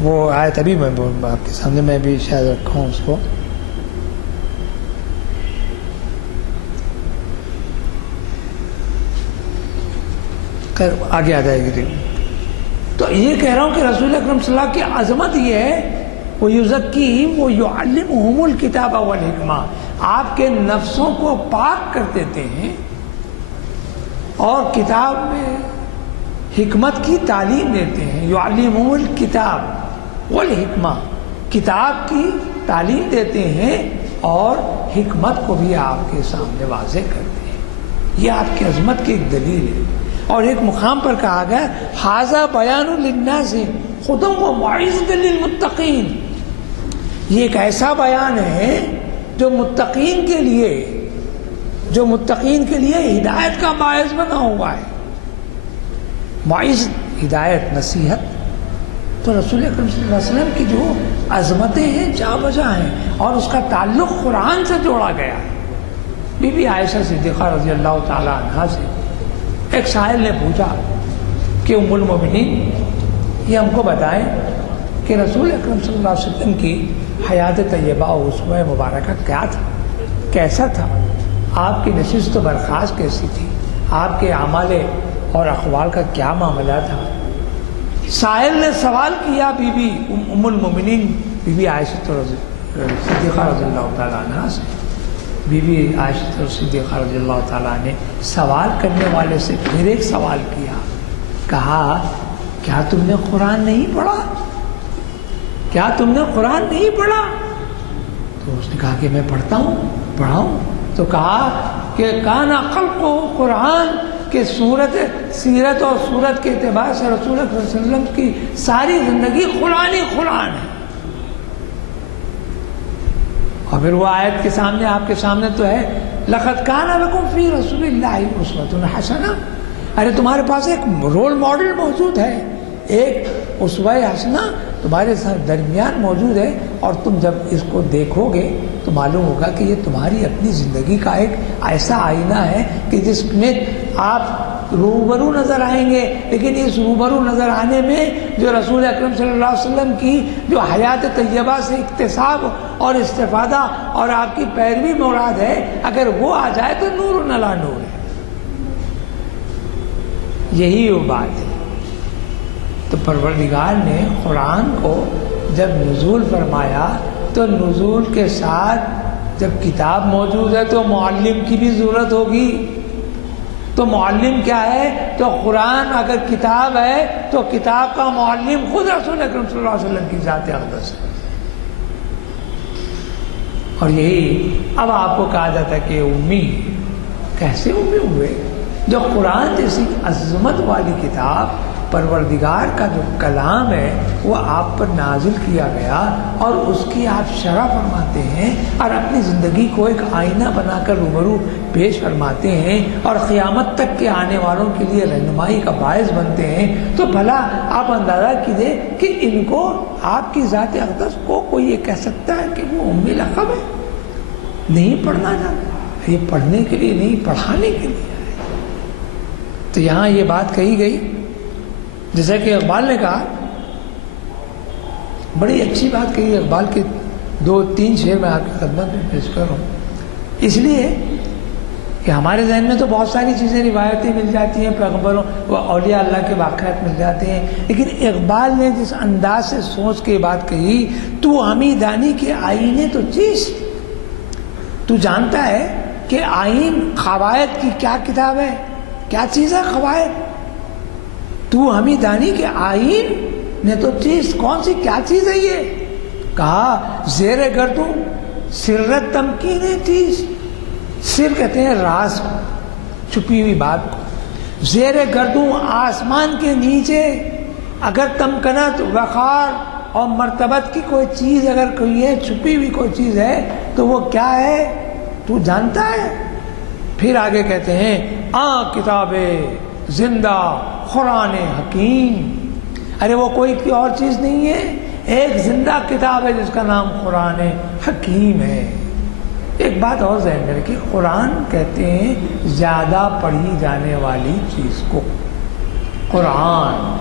وہ آیت ابھی میں آپ کے سامنے میں بھی شاید رکھا ہوں اس کو، آگے آ جائے گی۔ تو یہ کہہ رہا ہوں کہ رسول اکرم صلی اللہ علیہ وسلم کی عظمت یہ ہے وہ یزکیہم و یعلمہم الکتاب والحکمہ، آپ کے نفسوں کو پاک کر دیتے ہیں اور کتاب میں حکمت کی تعلیم دیتے ہیں۔ یعلمہم الکتاب والحکمہ، کتاب کی تعلیم دیتے ہیں اور حکمت کو بھی آپ کے سامنے واضح کرتے ہیں۔ یہ آپ کی عظمت کی ایک دلیل ہے۔ اور ایک مقام پر کہا گیا ھذا بیان للناس ھدی و موعظۃ للمتقین، یہ ایک ایسا بیان ہے جو متقین کے لیے ہدایت کا باعث بنا ہوا ہے۔ موعظت، ہدایت، نصیحت۔ تو رسول اکرم صلی اللہ علیہ وسلم کی جو عظمتیں ہیں جا بجا ہیں اور اس کا تعلق قرآن سے جوڑا گیا ہے۔ بی بی عائشہ صدیقہ رضی اللہ تعالی عنہا سے ایک سائل نے پوچھا کہ ام المؤمنین یہ ہم کو بتائیں کہ رسول اکرم صلی اللہ علیہ وسلم کی حیات طیبہ و اسوہ مبارکہ کیا تھا، کیسا تھا، آپ کی نشست و برخاست کیسی تھی، آپ کے اعمال اور اقوال کا کیا معاملہ تھا۔ سائل نے سوال کیا بی بی ام المؤمنین بی بی عائشہ صدیقہ رضی اللہ تعالیٰ عنہ سے۔ بی بی عائشہ صدیقہ رضی اللہ تعالیٰ نے سوال کرنے والے سے پھر ایک سوال کیا، کہا کیا تم نے قرآن نہیں پڑھا، کیا تم نے قرآن نہیں پڑھا؟ تو اس نے کہا کہ میں پڑھتا ہوں، پڑھا ہوں۔ تو کہا کہ کان خلق قرآن، کہ سیرت اور صورت کے اعتبار سے رسول اللہ صلی اللہ علیہ وسلم کی ساری زندگی قرآن ہی قرآن ہے۔ اور پھر وہ آیت کے سامنے آپ کے سامنے تو ہے لَقَدْ كَانَ لَكُمْ فِي رَسُولِ اللَّهِ أُسْوَةٌ حَسَنَةٌ، ارے تمہارے پاس ایک رول ماڈل موجود ہے، ایک اسوہ حسنہ تمہارے درمیان موجود ہے، اور تم جب اس کو دیکھو گے تو معلوم ہوگا کہ یہ تمہاری اپنی زندگی کا ایک ایسا آئینہ ہے کہ جس میں آپ روبرو نظر آئیں گے، لیکن اس روبرو نظر آنے میں جو رسول اکرم صلی اللہ علیہ وسلم کی جو حیات طیبہ سے اکتساب اور استفادہ اور آپ کی پیروی مراد ہے، اگر وہ آ جائے تو نور علی نور ہے۔ یہی وہ بات ہے۔ تو پروردگار نے قرآن کو جب نزول فرمایا تو نزول کے ساتھ جب کتاب موجود ہے تو معلم کی بھی ضرورت ہوگی۔ تو معلم کیا ہے؟ تو قرآن اگر کتاب ہے تو کتاب کا معلم خود رسول اکرم صلی اللہ علیہ وسلم کی ذات اقدس ہے۔ اور یہی اب آپ کو کہا جاتا ہے کہ امی، کیسے امی ہوئے؟ جو قرآن جیسی عظمت والی کتاب، پروردگار کا جو کلام ہے وہ آپ پر نازل کیا گیا اور اس کی آپ شرح فرماتے ہیں اور اپنی زندگی کو ایک آئینہ بنا کر روبرو پیش فرماتے ہیں اور قیامت تک کے آنے والوں کے لیے رہنمائی کا باعث بنتے ہیں، تو بھلا آپ اندازہ کیجیے کہ ان کو آپ کی ذات اقدس کو کوئی یہ کہہ سکتا ہے کہ وہ امی لقب ہے؟ نہیں پڑھنا جاتا، یہ پڑھنے کے لیے نہیں، پڑھانے کے لیے ہے۔ تو یہاں یہ بات کہی گئی، جیسا کہ اقبال نے کہا، بڑی اچھی بات کہی اقبال کے 2-3 شعر میں آپ کی خدمت میں پیش کر رہا ہوں، اس لیے کہ ہمارے ذہن میں تو بہت ساری چیزیں روایتیں مل جاتی ہیں، پیغمبروں و اولیاء اللہ کے واقعات مل جاتے ہیں، لیکن اقبال نے جس انداز سے سوچ کے بات کہی، تو ہمیں دانی کے آئینے تو چیز، تو جانتا ہے کہ آئین قواعد کی کیا کتاب ہے، کیا چیز ہے قواعد؟ تو ہمیں دانی کے آئین نے تو چیز، کون سی کیا چیز ہے یہ؟ کہا زیر گردوں سرت تمکین چیز، سر کہتے ہیں راز کو، چھپی ہوئی بات کو، زیر گردوں آسمان کے نیچے اگر تمکنت وقار اور مرتبت کی کوئی چیز اگر کوئی ہے، چھپی ہوئی کوئی چیز ہے تو وہ کیا ہے؟ تو جانتا ہے؟ پھر آگے کہتے ہیں کتاب زندہ قرآن حکیم، ارے وہ کوئی اور چیز نہیں ہے، ایک زندہ کتاب ہے جس کا نام قرآن حکیم ہے۔ ایک بات اور ذہن میں رکھیے، قرآن کہتے ہیں زیادہ پڑھی جانے والی چیز کو، قرآن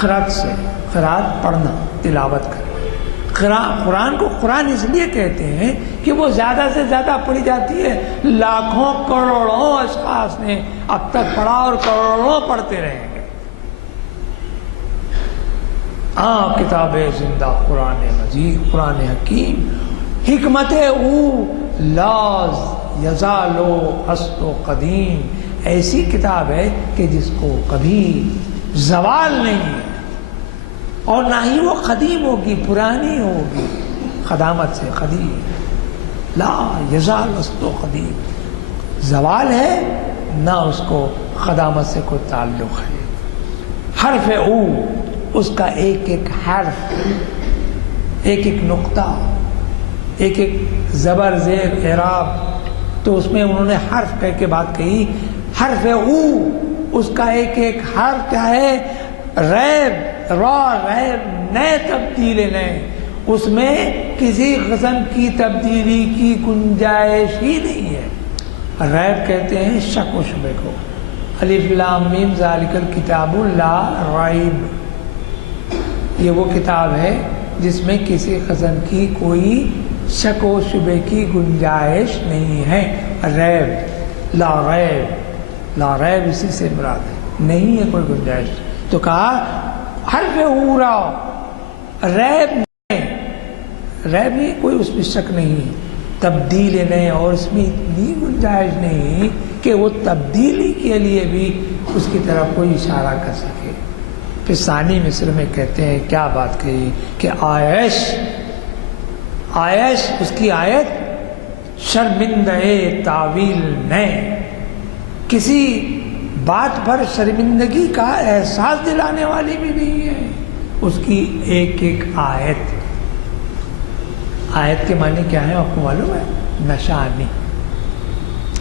قرأت سے، قرأت پڑھنا، تلاوت کرنا، قرآن کو قرآن اس لیے کہتے ہیں کہ وہ زیادہ سے زیادہ پڑھی جاتی ہے، لاکھوں کروڑوں اشخاص نے اب تک پڑھا اور کروڑوں پڑھتے رہیں گے۔ کتاب زندہ قرآن مجید، قرآن حکیم، حکمت او لاز یزالو ہست و قدیم، ایسی کتاب ہے کہ جس کو کبھی زوال نہیں ہے اور نہ ہی وہ قدیم ہوگی، پرانی ہوگی، قدامت سے قدیم، لا یزال ہست و قدیم، زوال ہے نہ اس کو قدامت سے کوئی تعلق ہے۔ حرف او، اس کا ایک ایک حرف، ایک ایک نقطہ، ایک ایک زبر زیر اعراب، تو اس میں انہوں نے حرف کہہ کے بات کہی، حرف او، اس کا ایک ایک حرف کیا ہے؟ ریب، را ریب، نئے تبدیل نئے، اس میں کسی قسم کی تبدیلی کی گنجائش ہی نہیں ہے۔ ریب کہتے ہیں شک و شبے کو. الف لام میم ذالک الکتاب لا ریب، یہ وہ کتاب ہے جس میں کسی قسم کی کوئی شک و شبے کی گنجائش نہیں ہے. ریب، لا ریب، لا ریب اسی سے مراد ہے، نہیں ہے کوئی گنجائش. تو کہا حرف اورا ریب نہیں، کوئی اس میں شک نہیں، تبدیل نہیں، اور اس میں اتنی گنجائش نہیں کہ وہ تبدیلی کے لیے بھی اس کی طرف کوئی اشارہ کر سکے. پھر ثانی مصر میں کہتے ہیں کیا بات کہی کہ آیش اس کی آیت شرمندہ تعویل نہیں، کسی بات پر شرمندگی کا احساس دلانے والی بھی نہیں ہے. اس کی ایک ایک آیت کے معنی کیا ہے آپ کو معلوم ہے؟ نشانی.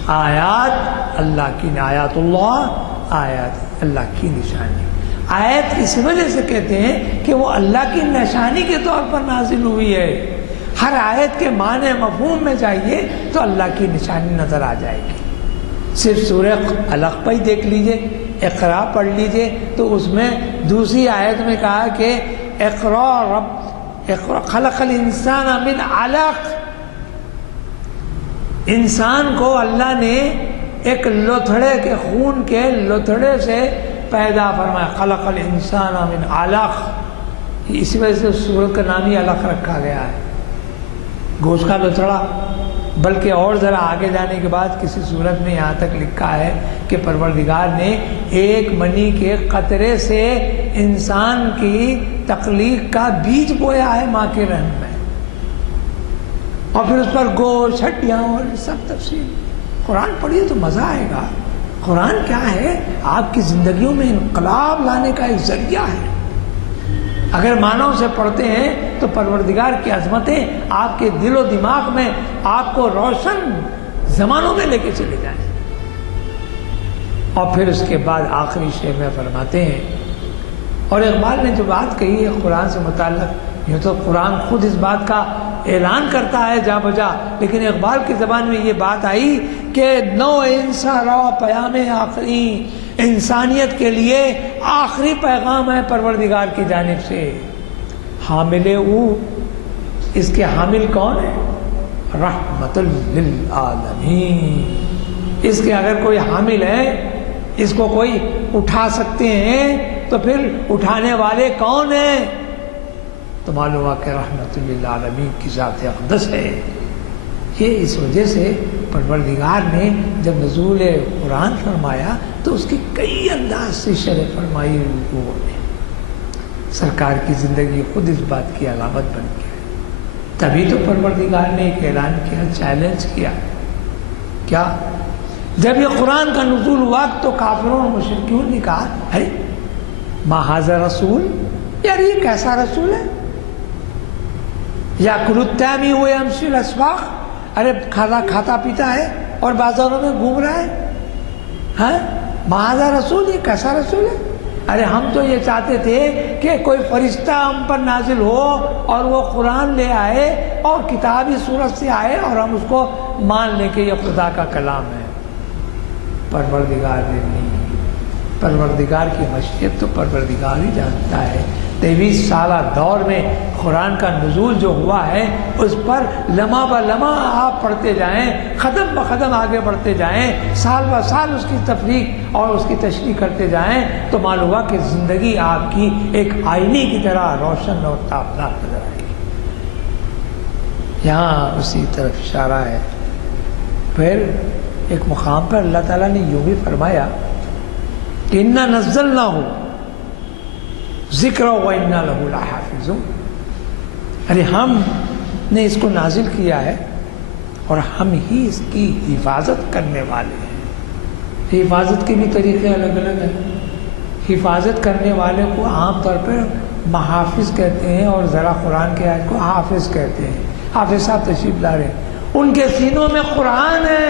آیات اللہ کی، آیات اللہ، آیات اللہ کی نشانی. آیت اس وجہ سے کہتے ہیں کہ وہ اللہ کی نشانی کے طور پر نازل ہوئی ہے. ہر آیت کے معنی مفہوم میں جائیے تو اللہ کی نشانی نظر آ جائے گی. صرف سورہ علق پہ ہی دیکھ لیجئے، اقرا پڑھ لیجئے تو اس میں دوسری آیت میں کہا کہ اقرا خلق الانسان من علق، انسان کو اللہ نے ایک لوتھڑے کے خون کے لوتھڑے سے پیدا فرمایا. خلق الانسان من علق، اسی وجہ سے سورت کا نام ہی علق رکھا گیا ہے، گوشت کا لوتھڑا. بلکہ اور ذرا آگے جانے کے بعد کسی صورت میں یہاں تک لکھا ہے کہ پروردگار نے ایک منی کے قطرے سے انسان کی تخلیق کا بیج بویا ہے ماں کے رحم میں، اور پھر اس پر گوشت، ہڈیاں اور سب تفصیل. قرآن پڑھیے تو مزہ آئے گا. قرآن کیا ہے؟ آپ کی زندگیوں میں انقلاب لانے کا ایک ذریعہ ہے. اگر معنوں سے پڑھتے ہیں تو پروردگار کی عظمتیں آپ کے دل و دماغ میں آپ کو روشن زمانوں میں لے کے چلے جائیں. اور پھر اس کے بعد آخری شعر میں فرماتے ہیں، اور اقبال نے جو بات کہی ہے قرآن سے متعلق، یہ تو قرآن خود اس بات کا اعلان کرتا ہے جا بجا، لیکن اقبال کی زبان میں یہ بات آئی کہ نو انسان را پیام آخری، انسانیت کے لیے آخری پیغام ہے پروردگار کی جانب سے. حامل او، اس کے حامل کون ہے؟ رحمت للعالمین. اس کے اگر کوئی حامل ہے، اس کو کوئی اٹھا سکتے ہیں تو پھر اٹھانے والے کون ہیں؟ تو معلوم ہوا کہ رحمت للعالمین کی ذات اقدس ہے. یہ اس وجہ سے پروردگار نے جب نزول قرآن فرمایا تو اس کی کئی انداز سے شرح فرمائی. لوگوں نے سرکار کی زندگی خود اس بات کی علامت بن گیا. تبھی تو پروردگار نے ایک اعلان کیا، چیلنج کیا. کیا؟ جب یہ قرآن کا نزول ہوا تو کافروں اور مشرکین نے کہا ارے ما ھذا رسول، یار یہ کیسا رسول ہے؟ یا کلوتامی ہوئے یمشی الاسواق، ارے کھاتا پیتا ہے اور بازاروں میں گھوم رہا ہے. ہاں ما ھذا رسول، یہ کیسا رسول ہے؟ ارے ہم تو یہ چاہتے تھے کہ کوئی فرشتہ ہم پر نازل ہو اور وہ قرآن لے آئے اور کتابی صورت سے آئے اور ہم اس کو مان لیں کہ یہ خدا کا کلام ہے. پروردگار نے نہیں. پروردگار کی مشیت تو پروردگار ہی جانتا ہے. 23 سالہ دور میں قرآن کا نزول جو ہوا ہے اس پر لمحہ بہ لمحہ آپ پڑھتے جائیں، قدم بہ قدم آگے بڑھتے جائیں، سال بہ سال اس کی تفریق اور اس کی تشریح کرتے جائیں تو معلوم ہوا کہ زندگی آپ کی ایک آئینے کی طرح روشن اور تابناک نظر آئے گی. یہاں اسی طرف اشارہ ہے. پھر ایک مقام پر اللہ تعالیٰ نے یوں بھی فرمایا کہ اِنَّا نَزَّلْنَاهُ ذِكْرًا وَإِنَّا لَهُ لَحَافِظُونَ. ارے ہم نے اس کو نازل کیا ہے اور ہم ہی اس کی حفاظت کرنے والے ہیں. حفاظت کے بھی طریقے الگ الگ ہیں. حفاظت کرنے والے کو عام طور پر محافظ کہتے ہیں اور ذرا قرآن کے آیت کو حافظ کہتے ہیں. حافظ صاحب تشریف لا رہے ہیں، ان کے سینوں میں قرآن ہے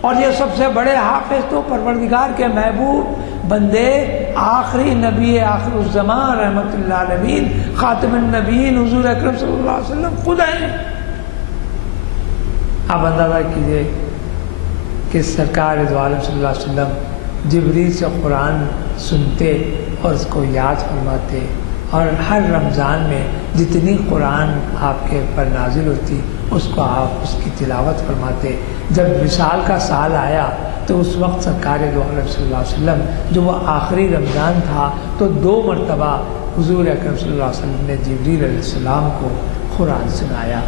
اور یہ سب سے بڑے حافظ تو پروردگار کے محبوب بندے، آخری نبی آخر الزمان رحمت اللہ عالمین خاتم النبیین حضور اکرم صلی اللہ علیہ وسلم خود ہیں. آپ اندازہ کیجئے کہ سرکار دو عالم صلی اللہ علیہ وسلم جبریل سے قرآن سنتے اور اس کو یاد فرماتے، اور ہر رمضان میں جتنی قرآن آپ کے پر نازل ہوتی اس کو آپ اس کی تلاوت فرماتے۔ جب وصال کا سال آیا تو اس وقت سرکار دو عالم صلی اللہ علیہ وسلم جو وہ آخری رمضان تھا تو 2 مرتبہ حضور اکرم صلی اللہ علیہ وسلم نے جبریل علیہ السلام کو قرآن سنایا۔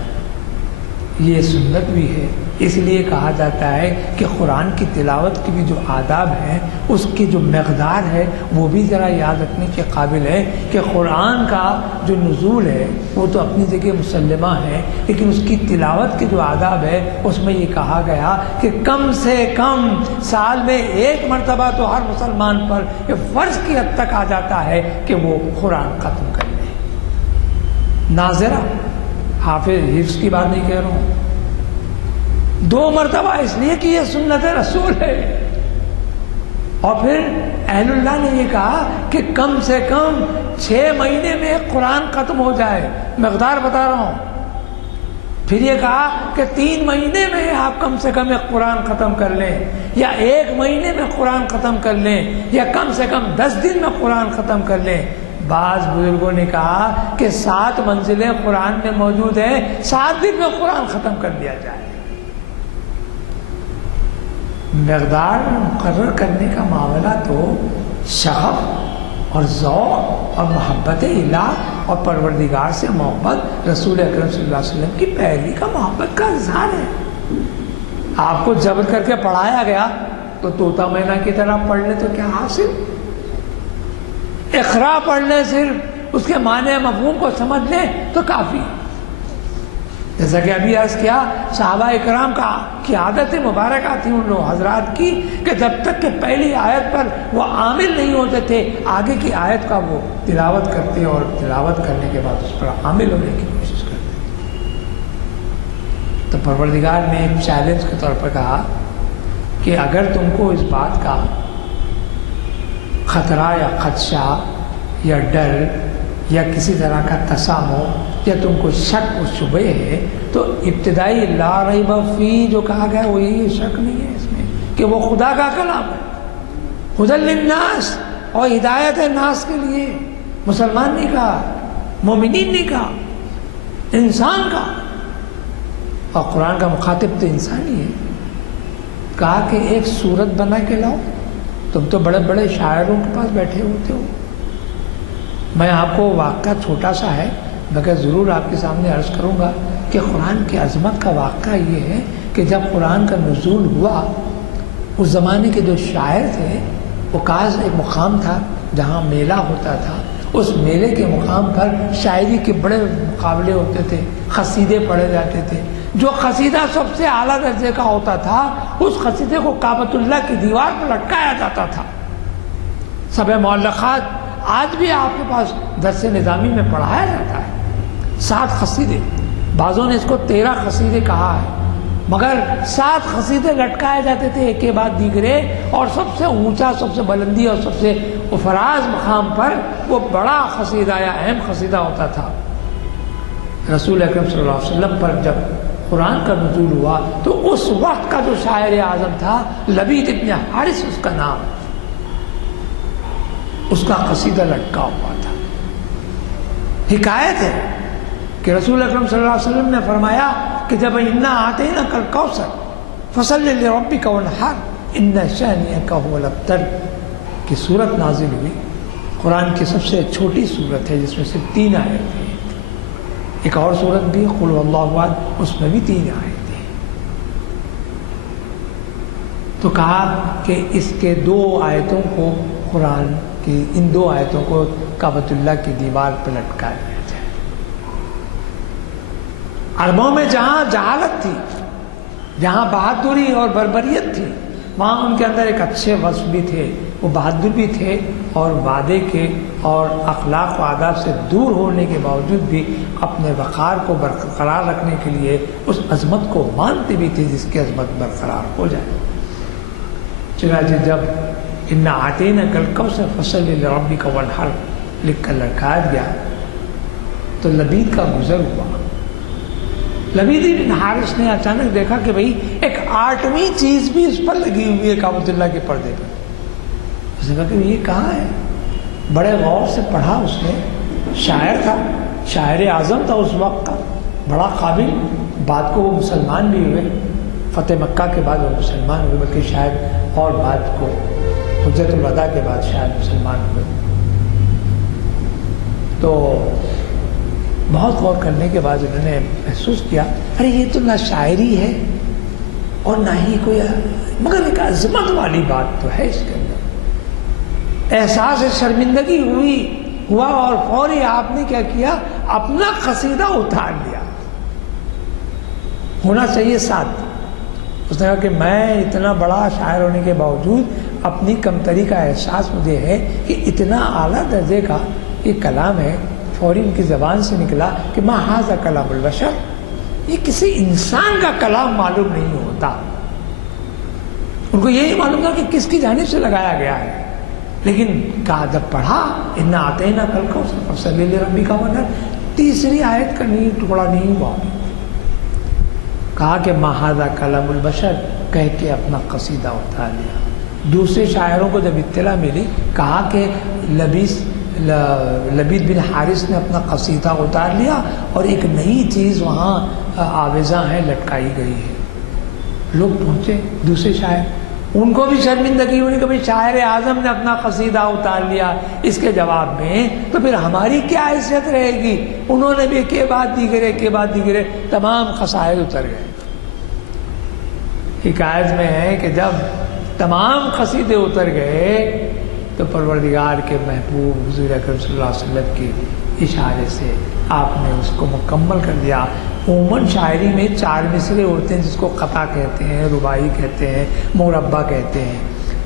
یہ سنت بھی ہے، اس لیے کہا جاتا ہے کہ قرآن کی تلاوت کی بھی جو آداب ہیں اس کی جو مقدار ہے وہ بھی ذرا یاد رکھنے کے قابل ہے کہ قرآن کا جو نزول ہے وہ تو اپنی جگہ مسلمہ ہے، لیکن اس کی تلاوت کے جو آداب ہے اس میں یہ کہا گیا کہ کم سے کم سال میں 1 مرتبہ تو ہر مسلمان پر یہ فرض کی حد تک آ جاتا ہے کہ وہ قرآن ختم کر لے۔ ناظرہ حافظ حفظ کی بات نہیں کہہ رہا ہوں، 2 مرتبہ اس لیے کہ یہ سنت رسول ہے۔ اور پھر اہل اللہ نے یہ کہا کہ کم سے کم 6 مہینے میں قرآن ختم ہو جائے، مقدار بتا رہا ہوں۔ پھر یہ کہا کہ 3 مہینے میں آپ کم سے کم ایک قرآن ختم کر لیں، یا 1 مہینے میں قرآن ختم کر لیں، یا کم سے کم 10 دن میں قرآن ختم کر لیں۔ بعض بزرگوں نے کہا کہ 7 منزلیں قرآن میں موجود ہیں، 7 دن میں قرآن ختم کر لیا جائے۔ مقدار مقرر کرنے کا معاملہ تو شغف اور ذوق اور محبت الہ اور پروردگار سے محبت، رسول اکرم صلی اللہ علیہ وسلم کی پیروی کا محبت کا اظہار ہے۔ آپ کو جبر کر کے پڑھایا گیا تو طوطا مینا کی طرح پڑھ لیں تو کیا حاصل؟ اقرا پڑھ لیں، صرف اس کے معنی مفہوم کو سمجھ لیں تو کافی۔ جیسا کہ ابھی عرض کیا، صحابہ اکرام کی عادت مبارکہ تھی ان لوگ حضرات کی کہ جب تک کہ پہلی آیت پر وہ عامل نہیں ہوتے تھے آگے کی آیت کا وہ تلاوت کرتے اور تلاوت کرنے کے بعد اس پر عامل ہونے کی کوشش کرتے۔ تو پروردگار نے ایک چیلنج کے طور پر کہا کہ اگر تم کو اس بات کا خطرہ یا خدشہ یا ڈر یا کسی طرح کا تسامح یا تم کو شک و شبہ ہے تو ابتدائی لا ریب فی جو کہا گیا وہ یہی شک نہیں ہے اس میں کہ وہ خدا کا کلام ہے، ہدی للناس اور ہدایت ہے ناس کے لیے۔ مسلمان نے کہا، مومنین نے کہا، انسان کا، اور قرآن کا مخاطب تو انسان ہی ہے۔ کہا کہ ایک صورت بنا کے لاؤ، تم تو بڑے بڑے شاعروں کے پاس بیٹھے ہوتے ہو۔ میں آپ کو واقعہ چھوٹا سا ہے مگر ضرور آپ کے سامنے عرض کروں گا کہ قرآن کی عظمت کا واقعہ یہ ہے کہ جب قرآن کا نزول ہوا اس زمانے کے جو شاعر تھے، اوکاز ایک مقام تھا جہاں میلہ ہوتا تھا، اس میلے کے مقام پر شاعری کے بڑے مقابلے ہوتے تھے، قصیدے پڑھے جاتے تھے۔ جو قصیدہ سب سے اعلیٰ درجے کا ہوتا تھا اس قصیدے کو کعبۃ اللہ کی دیوار پر لٹکایا جاتا تھا۔ سبع معلقات آج بھی آپ کے پاس درس نظامی میں پڑھایا جاتا ہے، 7 قصیدے، بعضوں نے اس کو 13 قصیدے کہا ہے، مگر 7 قصیدے لٹکائے جاتے تھے ایک کے بعد دیگرے، اور سب سے اونچا، سب سے بلندی اور سب سے فراز مقام پر وہ بڑا قصیدہ یا اہم قصیدہ ہوتا تھا۔ رسول اکرم صلی اللہ علیہ وسلم پر جب قرآن کا نزول ہوا تو اس وقت کا جو شاعر اعظم تھا لبید ابن حارث اس کا نام، اس کا قصیدہ لٹکا ہوا تھا۔ حکایت ہے کہ رسول اکرم صلی اللہ علیہ وسلم نے فرمایا کہ جب انا اعطیناک الکوثر فصل لربک وانحر ان شانئک هو الابتر کی صورت نازل ہوئی۔ قرآن کی سب سے چھوٹی صورت ہے جس میں سے 3 آیت ہیں۔ ایک اور صورت بھی قل هو اللہ احد، اس میں بھی 3 آیت ہیں۔ تو کہا کہ اس کے 2 آیتوں کو قرآن کی ان 2 آیتوں کو کعبۃ اللہ کی دیوار پہ لٹکا دیا جائے۔ عربوں میں جہاں جہالت تھی، جہاں بہادری اور بربریت تھی، وہاں ان کے اندر ایک اچھے وصف بھی تھے، وہ بہادر بھی تھے اور وعدے کے اور اخلاق و آداب سے دور ہونے کے باوجود بھی اپنے وقار کو برقرار رکھنے کے لیے اس عظمت کو مانتے بھی تھے جس کی عظمت برقرار ہو جائے۔ چنانچہ جب انا اعطیناک الکوثر فصل لربک وانحر لکھ کر لٹکایا گیا تو لبید کا گزر ہوا۔ لبید بن حارث نے اچانک دیکھا کہ بھئی ایک 8ویں چیز بھی اس پر لگی ہوئی ہے کعبۃ اللہ کے پردے پر. اس نے کہا کہ یہ کہاں ہے؟ بڑے غور سے پڑھا اس نے. شاعر تھا، شاعر اعظم تھا اس وقت کا، بڑا قابل. بعد کو وہ مسلمان بھی ہوئے، فتح مکہ کے بعد وہ مسلمان ہوئے، بلکہ شاید اور بعد کو حجت الوداع کے بعد شاید مسلمان ہوئے. تو بہت غور کرنے کے بعد انہوں نے محسوس کیا ارے یہ تو نہ شاعری ہے اور نہ ہی کوئی، مگر ایک عظمت والی بات تو ہے اس کے اندر. احساس شرمندگی ہوا اور فوری آپ نے کیا کیا؟ اپنا قصیدہ اتار لیا. ہونا چاہیے ساتھ. اس نے کہا کہ میں اتنا بڑا شاعر ہونے کے باوجود اپنی کمتری کا احساس مجھے ہے کہ اتنا اعلیٰ درجے کا یہ کلام ہے. فوری ان کی زبان سے نکلا کہ ما ھذا کلام البشر، یہ کسی انسان کا کلام معلوم نہیں ہوتا. ان کو یہی معلوم تھا کہ کس کی جانب سے لگایا گیا ہے، لیکن کہا جب پڑھا انا اعطیناک الکوثر فصلی لربک وانحر، تیسری آیت کا ٹکڑا نہیں ہوا. کہا کہ ما ھذا کلام البشر کہہ کے اپنا قصیدہ اتار لیا. دوسرے شاعروں کو جب اطلاع ملی، کہا کہ لبید بن حارث نے اپنا قصیدہ اتار لیا اور ایک نئی چیز وہاں آویزاں ہیں لٹکائی گئی ہے. لوگ پہنچے دوسرے شاعر، ان کو بھی شرمندگی ہوئی کہ بھئی شاعر اعظم نے اپنا قصیدہ اتار لیا اس کے جواب میں، تو پھر ہماری کیا حیثیت رہے گی؟ انہوں نے بھی ایک بعد دیگرے تمام قصائد اتر گئے. حکایت میں ہے کہ جب تمام قصیدے اتر گئے تو پروردگار کے محبوب حضور اکرم صلی اللہ علیہ وسلم کے اشارے سے آپ نے اس کو مکمل کر دیا. عموماً شاعری میں 4 مصرے ہوتے ہیں جس کو قطع کہتے ہیں، رباعی کہتے ہیں، مربع کہتے ہیں،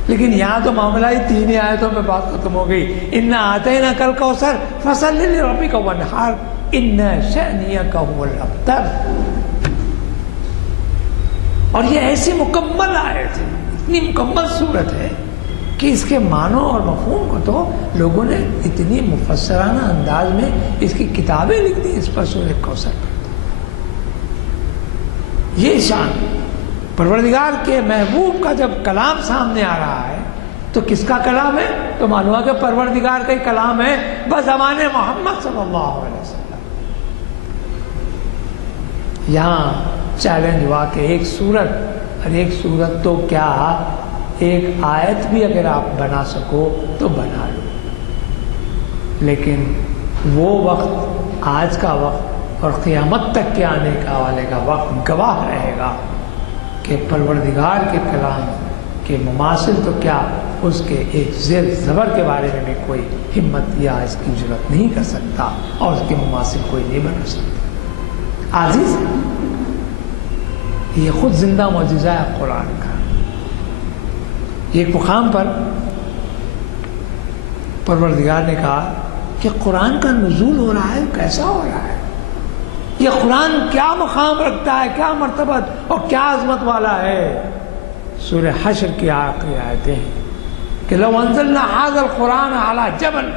لیکن یہاں تو معاملہ ہی 3 آیتوں میں بات ختم ہو گئی. انا اعطیناک الکوثر فصلی لربک وانحر ان شانئک ھو الابتر. اور یہ ایسی مکمل آیت ہے، اتنی مکمل صورت ہے کہ اس کے معنی اور مفہوم کو تو لوگوں نے اتنی مفسرانہ انداز میں اس کی کتابیں لکھ دی اس پر سورہ کوثر پر. یہ شان پروردگار کے محبوب کا جب کلام سامنے آ رہا ہے تو کس کا کلام ہے؟ تو معلوم ہے کہ پروردگار کا ہی کلام ہے بزبان محمد صلی اللہ علیہ وسلم. یہاں چیلنج ہوا کہ ایک سورت تو کیا ایک آیت بھی اگر آپ بنا سکو تو بنا لو، لیکن وہ وقت، آج کا وقت اور قیامت تک کے آنے کا والے کا وقت گواہ رہے گا کہ پروردگار کے کلام کے مماثل تو کیا اس کے ایک زیر زبر کے بارے میں بھی کوئی ہمت یا اس کی جرات نہیں کر سکتا اور اس کے مماثل کوئی نہیں بنا سکتا. عزیز، یہ خود زندہ معجزہ ہے قرآن کا. ایک مقام پر پروردگار نے کہا کہ قرآن کا نزول ہو رہا ہے، کیسا ہو رہا ہے؟ یہ قرآن کیا مقام رکھتا ہے، کیا مرتبت اور کیا عظمت والا ہے. سورہ حشر کی آخری آیتیں ہیں کہ لو انزلنا هذا القرآن على جبل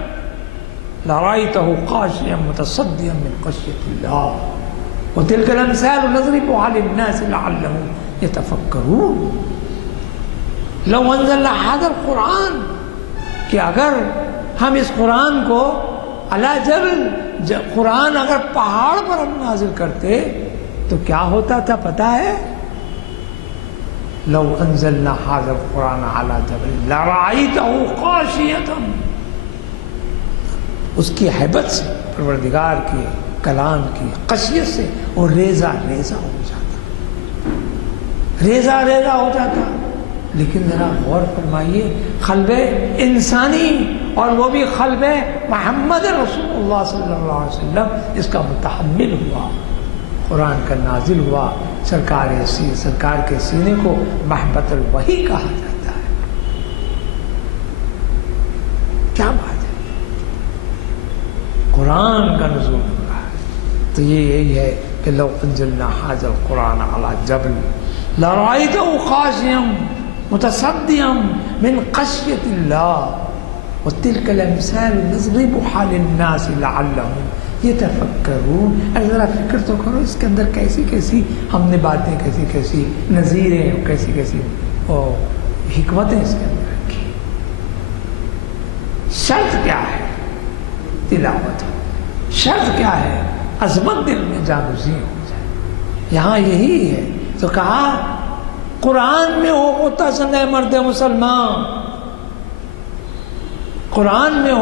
لرأيته خاشعا متصدعا من خشية الله وتلك الأمثال نضربها للناس لعلهم يتفكرون. لو انزلنا هذا القرآن، کہ اگر ہم اس قرآن کو علی جبل، قرآن اگر پہاڑ پر ہم نازل کرتے تو کیا ہوتا تھا پتہ ہے؟ لو انزلنا هذا القرآن على جبل لرأيته خاشعا، اس کی ہیبت سے، پروردگار کے کلام کی خشیت سے وہ ریزہ ریزہ ہو جاتا، ریزہ ریزہ ہو جاتا. لیکن ذرا غور فرمائیے، قلب انسانی اور وہ بھی قلب محمد رسول اللہ صلی اللہ علیہ وسلم اس کا متحمل ہوا، قرآن کا نازل ہوا. سرکار کے سینے کو محبت الوحی کہا جاتا ہے. کیا بات ہے، قرآن کا نزول ہو رہا ہے. تو یہ یہی ہے کہ لو انزلنا هذا القرآن على جبل لرأيته خاشعا متصدعا من خشية الله وتلك الأمثال نضربها للناس لعلهم یہ تفکرون، ارے ذرا فکر تو کرو اس کے اندر کیسی کیسی ہم نے باتیں، کیسی کیسی نظیریں، کیسی کیسی حکمتیں اس کے اندر رکھی۔ شرط کیا ہے؟ تلاوت۔ شرط کیا ہے؟ عظمت دل میں جاگزی ہو جائے۔ یہاں یہی ہے تو کہا قرآن میں ہوتا سن اے مرد مسلمان، قرآن میں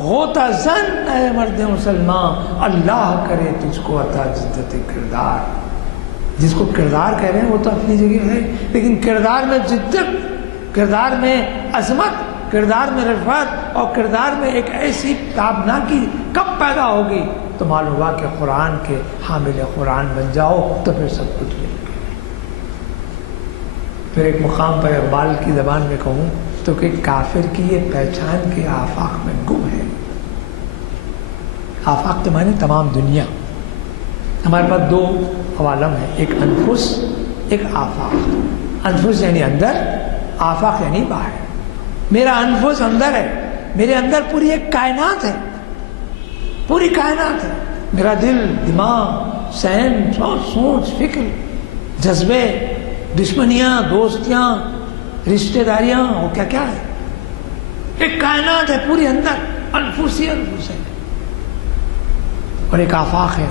ہوتا زن اے مرد مسلمان، اللہ کرے تجھ کو عطا جدت کردار۔ جس کو کردار کہہ رہے ہیں وہ تو اپنی جگہ ہے، لیکن کردار میں جدت، کردار میں عظمت، کردار میں رفعت اور کردار میں ایک ایسی تابناکی کب پیدا ہوگی؟ تو معلوم ہوا کہ قرآن کے حامل قرآن بن جاؤ تو پھر سب کچھ مل گیا۔ پھر ایک مقام پر اقبال کی زبان میں کہوں تو کہ کافر کی یہ پہچان کے آفاق میں گم ہے۔ آفاق تو معنی تمام دنیا۔ ہمارے پاس دو عوالم ہیں، ایک انفس، ایک آفاق۔ انفس یعنی اندر، آفاق یعنی باہر۔ میرا انفس اندر ہے، میرے اندر پوری ایک کائنات ہے، پوری کائنات ہے۔ میرا دل، دماغ، ذہن، سوچ، فکر، جذبے، دشمنیاں، دوستیاں، رشتہ داریاں، وہ کیا کیا ہے، ایک کائنات ہے پوری اندر، انفس ہی انفس ہے۔ اور ایک آفاق ہے،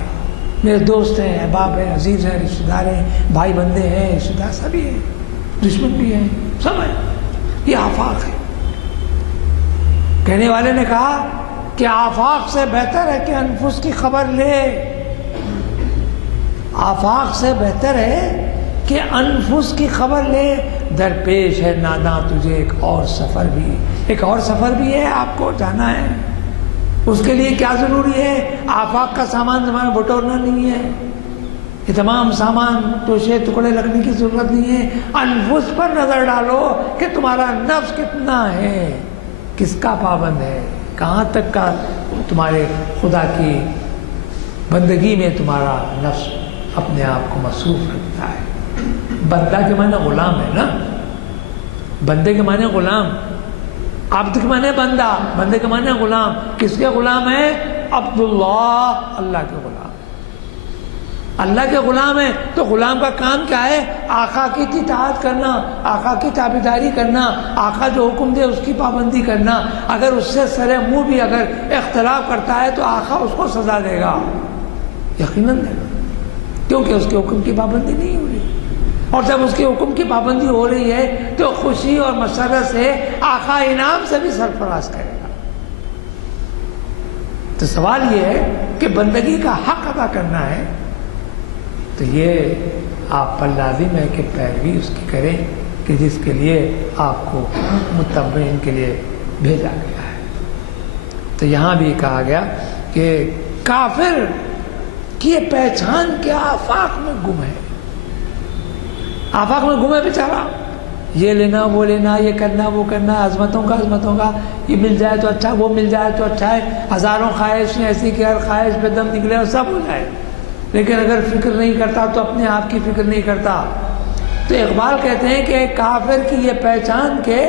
میرے دوست ہیں، احباب ہیں، عزیز ہیں، رشتہ دار ہیں، بھائی بندے ہیں، رشتہ دار سبھی ہیں، دشمن بھی ہیں، سب ہیں۔ یہ آفاق ہے۔ کہنے والے نے کہا کہ آفاق سے بہتر ہے کہ انفس کی خبر لے، آفاق سے بہتر ہے کہ انفس کی خبر لے۔ درپیش ہے ناداں تجھے ایک اور سفر بھی، ایک اور سفر بھی ہے، آپ کو جانا ہے۔ اس کے لیے کیا ضروری ہے؟ آفاق کا سامان زمانہ بٹورنا نہیں ہے، یہ تمام سامان توشے ٹکڑے رکھنے کی ضرورت نہیں ہے۔ انفس پر نظر ڈالو کہ تمہارا نفس کتنا ہے، کس کا پابند ہے، کہاں تک کا تمہارے خدا کی بندگی میں تمہارا نفس اپنے آپ کو مصروف رکھتا ہے۔ بندہ کے معنی غلام ہے نا، بندے کے معنی غلام، عبد کے معنی بندہ، بندے کے معنی غلام۔ کس کے غلام ہے؟ عبداللہ، اللہ کے غلام، اللہ کے غلام ہے۔ تو غلام کا کام کیا ہے؟ آقا کی اطاعت کرنا، آقا کی تابعداری کرنا، آقا جو حکم دے اس کی پابندی کرنا۔ اگر اس سے سرے منہ بھی اگر اختلاف کرتا ہے تو آقا اس کو سزا دے گا، یقیناً دے گا، کیونکہ اس کے حکم کی پابندی نہیں ہو رہی۔ اور جب اس کے حکم کی پابندی ہو رہی ہے تو خوشی اور مسرت سے آقا انعام سے بھی سرفراز کرے گا۔ تو سوال یہ ہے کہ بندگی کا حق ادا کرنا ہے تو یہ آپ پر لازم ہے کہ پیروی اس کی کریں کہ جس کے لیے آپ کو متبعین کے لیے بھیجا گیا ہے۔ تو یہاں بھی کہا گیا کہ کافر کی یہ پہچان کے آفاق میں گم ہے، آفاق میں گم ہے بیچارہ۔ یہ لینا وہ لینا، یہ کرنا وہ کرنا، عظمتوں کا یہ مل جائے تو اچھا، وہ مل جائے تو اچھا ہے، ہزاروں خواہشیں ایسی کہ ہر خواہش پہ دم نکلے اور سب ہو جائے، لیکن اگر فکر نہیں کرتا تو اپنے آپ کی فکر نہیں کرتا۔ تو اقبال کہتے ہیں کہ کافر کی یہ پہچان کے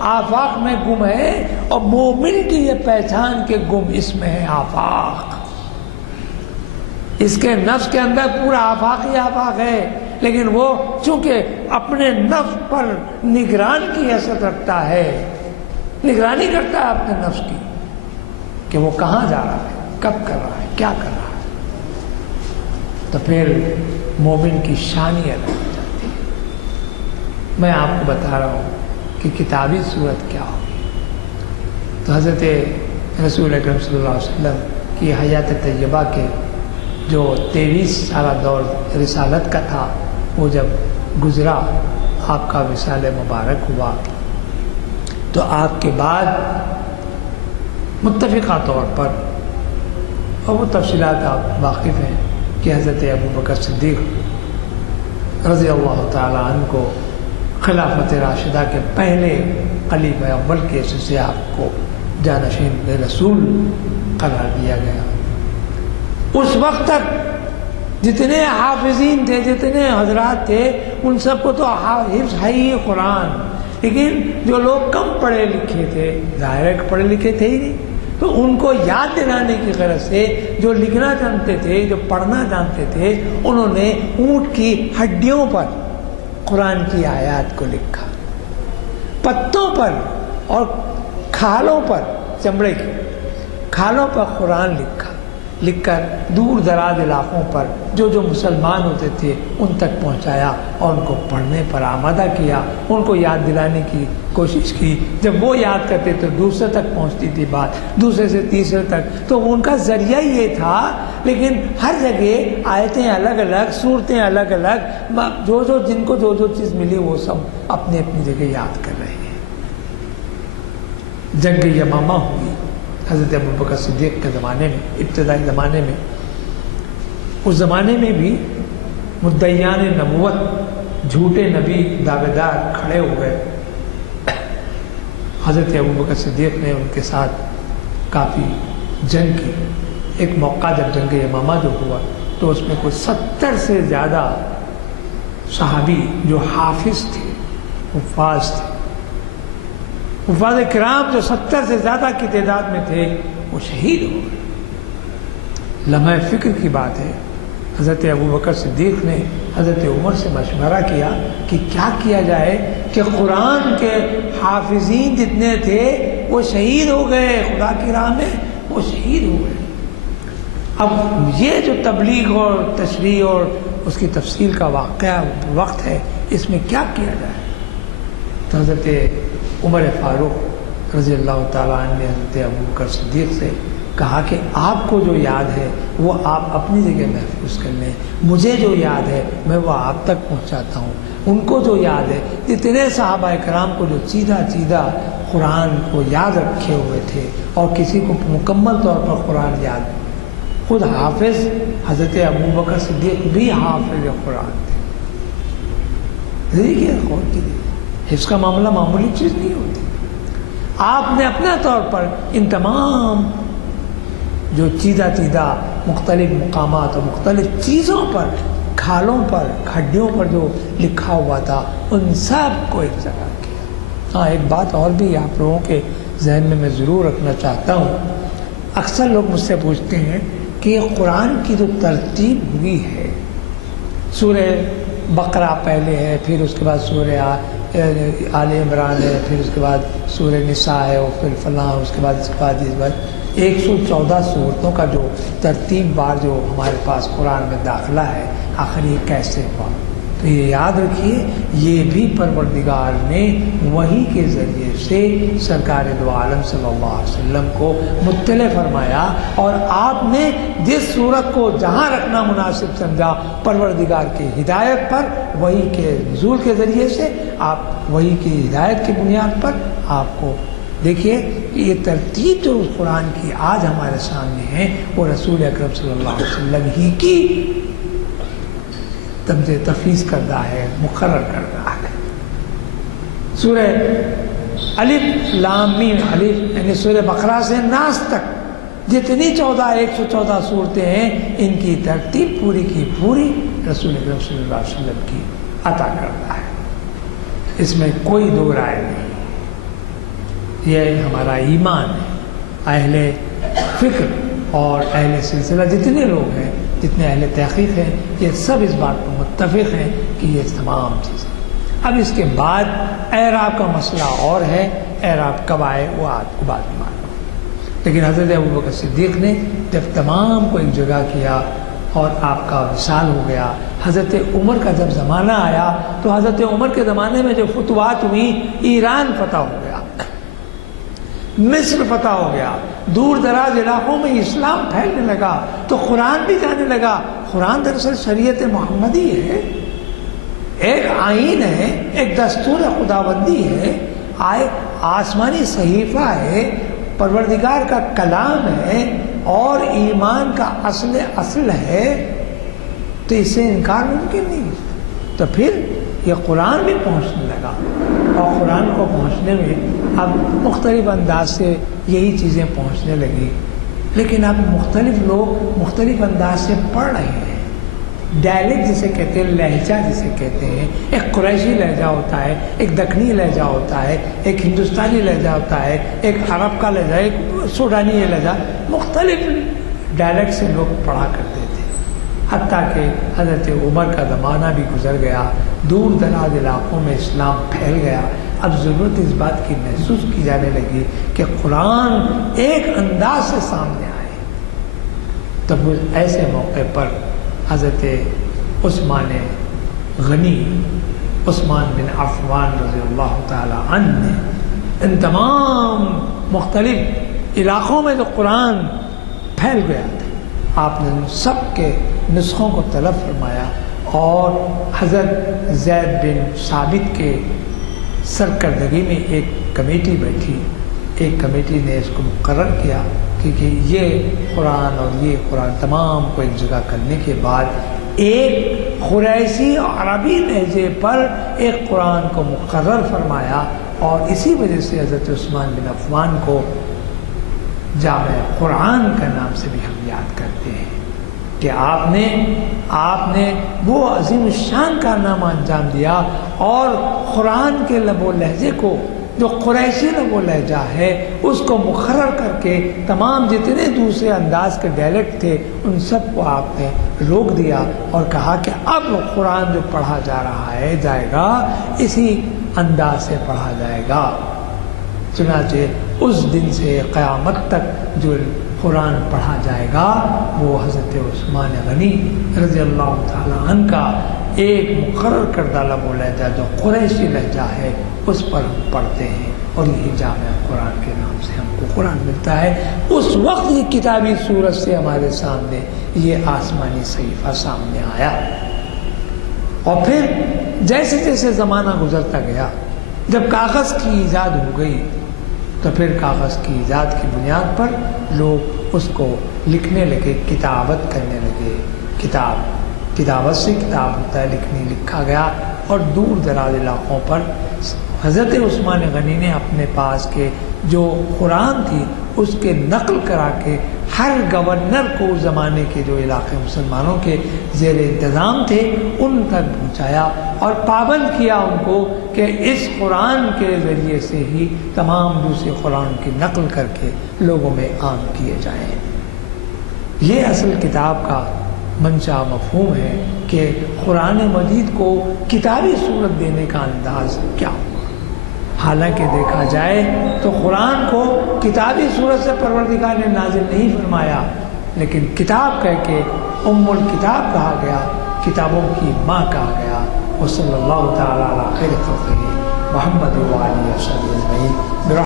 آفاق میں گم ہے اور مومن کی یہ پہچان کے گم اس میں ہے آفاق۔ اس کے نفس کے اندر پورا آفاق ہی آفاق ہے، لیکن وہ چونکہ اپنے نفس پر نگران کی حیثیت رکھتا ہے، نگرانی کرتا ہے اپنے نفس کی کہ وہ کہاں جا رہا ہے، کب کر رہا ہے، کیا کر رہا ہے، تو پھر مومن کی شان ہی الگ ہو جاتی ہے۔ میں آپ کو بتا رہا ہوں کہ کتابی صورت کیا ہوگی۔ تو حضرت رسول اکرم صلی اللہ علیہ وسلم کی حیات طیبہ کے جو 23 سالہ دور رسالت کا تھا وہ جب گزرا، آپ کا وصال مبارک ہوا، تو آپ کے بعد متفقہ طور پر، اور وہ تفصیلات آپ واقف ہیں کہ حضرت ابو بکر صدیق رضی اللہ تعالی عنہ کو خلافت راشدہ کے پہلے خلیفہ اول کے حیثیت سے آپ کو جانشین رسول قرار دیا گیا۔ اس وقت تک جتنے حافظین تھے، جتنے حضرات تھے، ان سب کو تو حفظ ہے ہی قرآن، لیکن جو لوگ کم پڑھے لکھے تھے، ظاہر ہے کہ پڑھے لکھے تھے ہی نہیں، تو ان کو یاد دلانے کی غرض سے جو لکھنا جانتے تھے، جو پڑھنا جانتے تھے، انہوں نے اونٹ کی ہڈیوں پر قرآن کی آیات کو لکھا، پتوں پر اور کھالوں پر، چمڑے کی کھالوں پر قرآن لکھ کر دور دراز علاقوں پر جو مسلمان ہوتے تھے ان تک پہنچایا اور ان کو پڑھنے پر آمادہ کیا، ان کو یاد دلانے کی کوشش کی۔ جب وہ یاد کرتے تو دوسرے تک پہنچتی تھی بات، دوسرے سے تیسرے تک، تو ان کا ذریعہ یہ تھا۔ لیکن ہر جگہ آیتیں الگ الگ، صورتیں الگ الگ، جن کو جو چیز ملی وہ سب اپنی اپنی جگہ یاد کر رہے ہیں۔ جنگ یمامہ ہوئی حضرت ابوبکر صدیق کے زمانے میں، ابتدائی زمانے میں۔ اس زمانے میں بھی مدعیان نبوت، جھوٹے نبی دعوے دار کھڑے ہوئے۔ حضرت ابوبکر صدیق نے ان کے ساتھ کافی جنگ کی۔ ایک موقع جب جنگ یمامہ جو ہوا تو اس میں کوئی 70 سے زیادہ صحابی جو حافظ تھے، حفاظ تھے، حفاظ کرام جو 70 سے زیادہ کی تعداد میں تھے، وہ شہید ہو گئے۔ لمحہ فکر کی بات ہے، حضرت ابوبکر صدیق نے حضرت عمر سے مشورہ کیا کہ کیا کیا جائے کہ قرآن کے حافظین جتنے تھے وہ شہید ہو گئے، خدا کی راہ میں وہ شہید ہو گئے۔ اب یہ جو تبلیغ اور تشریح اور اس کی تفصیل کا واقعہ وقت ہے، اس میں کیا کیا جائے؟ تو حضرت عمر فاروق رضی اللہ تعالیٰ عنہ نے حضرت ابوبکر صدیق سے کہا کہ آپ کو جو یاد ہے وہ آپ اپنی جگہ محفوظ کر لیں، مجھے جو یاد ہے میں وہ آپ تک پہنچاتا ہوں۔ ان کو جو یاد ہے، جتنے صحابہ کرام کو جو چیدہ قرآن کو یاد رکھے ہوئے تھے اور کسی کو مکمل طور پر قرآن یاد، خود حافظ حضرت ابوبکر صدیق بھی حافظ قرآن تھے۔ دیکھیے غور کیجیے، حفظ کا معاملہ معمولی چیز نہیں ہوتی۔ آپ نے اپنے طور پر ان تمام جو چیدہ مختلف مقامات اور مختلف چیزوں پر، کھالوں پر، ہڈیوں پر جو لکھا ہوا تھا، ان سب کو ایک جگہ کیا۔ ہاں، ایک بات اور بھی آپ لوگوں کے ذہن میں ضرور رکھنا چاہتا ہوں۔ اکثر لوگ مجھ سے پوچھتے ہیں کہ قرآن کی جو ترتیب ہوئی ہے، سورہ بقرہ پہلے ہے، پھر اس کے بعد سورہ آل عمران ہے، پھر اس کے بعد سورہ نساء ہے، اور پھر فلاں، اس کے بعد 114 صورتوں کا جو ترتیب بار جو ہمارے پاس قرآن میں داخلہ ہے، آخر یہ کیسے ہوا؟ تو یہ یاد رکھیے، یہ بھی پروردگار نے وحی کے ذریعے سے سرکار دو عالم صلی اللہ علیہ وسلم کو مطلع فرمایا، اور آپ نے جس صورت کو جہاں رکھنا مناسب سمجھا، پروردگار کی ہدایت پر، وحی کے نزول کے ذریعے سے، آپ وحی کی ہدایت کی بنیاد پر آپ کو دیکھیے یہ ترتیب جو قرآن کی آج ہمارے سامنے ہے، وہ رسول اکرم صلی اللہ علیہ وسلم ہی کی تفویض کردہ ہے، مقرر کردہ ہے۔ سورہ الف لام میم، الف یعنی سورہ بقرہ سے ناس تک جتنی 114 صورتیں ہیں، ان کی ترتیب پوری کی پوری رسول اکرم صلی اللہ علیہ وسلم کی عطا کردہ ہے، اس میں کوئی دو رائے نہیں۔ یہ ہمارا ایمان ہے۔ اہل فکر اور اہل سلسلہ جتنے لوگ ہیں، جتنے اہل تحقیق ہیں، یہ سب اس بات پر متفق ہیں کہ یہ تمام چیزیں۔ اب اس کے بعد اعراب کا مسئلہ اور ہے، اعراب کب آئے وہ آپ کو بعد میں معلوم، لیکن حضرت ابوبکر صدیق نے جب تمام کو ایک جگہ کیا اور آپ کا وصال ہو گیا، حضرت عمر کا جب زمانہ آیا تو حضرت عمر کے زمانے میں جو فتوحات ہوئی، ایران فتح ہو گیا، مصر فتح ہو گیا، دور دراز علاقوں میں اسلام پھیلنے لگا، تو قرآن بھی جانے لگا۔ قرآن دراصل شریعت محمدی ہے، ایک آئین ہے، ایک دستور خداوندی ہے، آسمانی صحیفہ ہے، پروردگار کا کلام ہے، اور ایمان کا اصل ہے، تو اس سے انکار ممکن نہیں۔ تو پھر یہ قرآن بھی پہنچنے لگا، اور قرآن کو پہنچنے میں اب مختلف انداز سے یہی چیزیں پہنچنے لگی، لیکن اب مختلف لوگ مختلف انداز سے پڑھ رہے ہیں، ڈائلیکٹ جسے کہتے ہیں، لہجہ جسے کہتے ہیں، ایک قریشی لہجہ ہوتا ہے، ایک دکنی لہجہ ہوتا ہے، ایک ہندوستانی لہجہ ہوتا ہے، ایک عرب کا لہجہ، ایک سوڈانی لہجہ، مختلف ڈائلیکٹ سے لوگ پڑھا کرتے تھے، حتیٰ کہ حضرت عمر کا زمانہ بھی گزر گیا، دور دراز علاقوں میں اسلام پھیل گیا، اب ضرورت اس بات کی محسوس کی جانے لگی کہ قرآن ایک انداز سے سامنے آئے۔ تب ایسے موقع پر حضرت عثمان غنی، عثمان بن عفان رضی اللہ تعالی عنہ نے ان تمام مختلف علاقوں میں جو قرآن پھیل گیا تھا، آپ نے سب کے نسخوں کو طلب فرمایا، اور حضرت زید بن ثابت کے سرکردگی میں ایک کمیٹی بیٹھی، ایک کمیٹی نے اس کو مقرر کیا کہ یہ قرآن اور یہ قرآن تمام کو ایک جگہ کرنے کے بعد ایک قریشی عربی لہجے پر ایک قرآن کو مقرر فرمایا، اور اسی وجہ سے حضرت عثمان بن عفان کو جامع قرآن کا نام سے بھی ہم یاد کرتے ہیں کہ آپ نے وہ عظیم الشان کارنامہ انجام دیا، اور قرآن کے لب و لہجے کو، جو قریشی لب و لہجہ ہے، اس کو مقرر کر کے تمام جتنے دوسرے انداز کے ڈائلیکٹ تھے ان سب کو آپ نے روک دیا، اور کہا کہ اب قرآن جو پڑھا جا رہا ہے جائے گا اسی انداز سے پڑھا جائے گا۔ چنانچہ اس دن سے قیامت تک جو قرآن پڑھا جائے گا وہ حضرت عثمان غنی رضی اللہ تعالی عنہ کا ایک مقرر کردہ لب و لہجہ جو قریشی لہجہ ہے اس پر ہم پڑھتے ہیں، اور یہی جامع قرآن کے نام سے ہم کو قرآن ملتا ہے۔ اس وقت یہ کتابی صورت سے ہمارے سامنے یہ آسمانی صحیفہ سامنے آیا، اور پھر جیسے جیسے زمانہ گزرتا گیا، جب کاغذ کی ایجاد ہو گئی تو پھر کاغذ کی ایجاد کی بنیاد پر لوگ اس کو لکھنے لگے، کتابت کرنے لگے۔ کتابت سے کتاب ہوتا ہے، لکھا گیا، اور دور دراز علاقوں پر حضرت عثمان غنی نے اپنے پاس کے جو قرآن تھی اس کے نقل کرا کے ہر گورنر کو اس زمانے کے جو علاقے مسلمانوں کے زیر انتظام تھے ان تک پہنچایا، اور پابند کیا ان کو کہ اس قرآن کے ذریعے سے ہی تمام دوسرے قرآن کی نقل کر کے لوگوں میں عام کیے جائیں۔ یہ اصل کتاب کا منشا مفہوم ہے کہ قرآن مجید کو کتابی صورت دینے کا انداز کیا ہوا۔ حالانکہ دیکھا جائے تو قرآن کو کتابی صورت سے پروردگار نے نازل نہیں فرمایا، لیکن کتاب کہہ کے ام الکتاب کہا گیا، کتابوں کی ماں کہا گیا۔ وصلی اللہ تعالی علی خیر خلقہ محمد و علیہ وسلم۔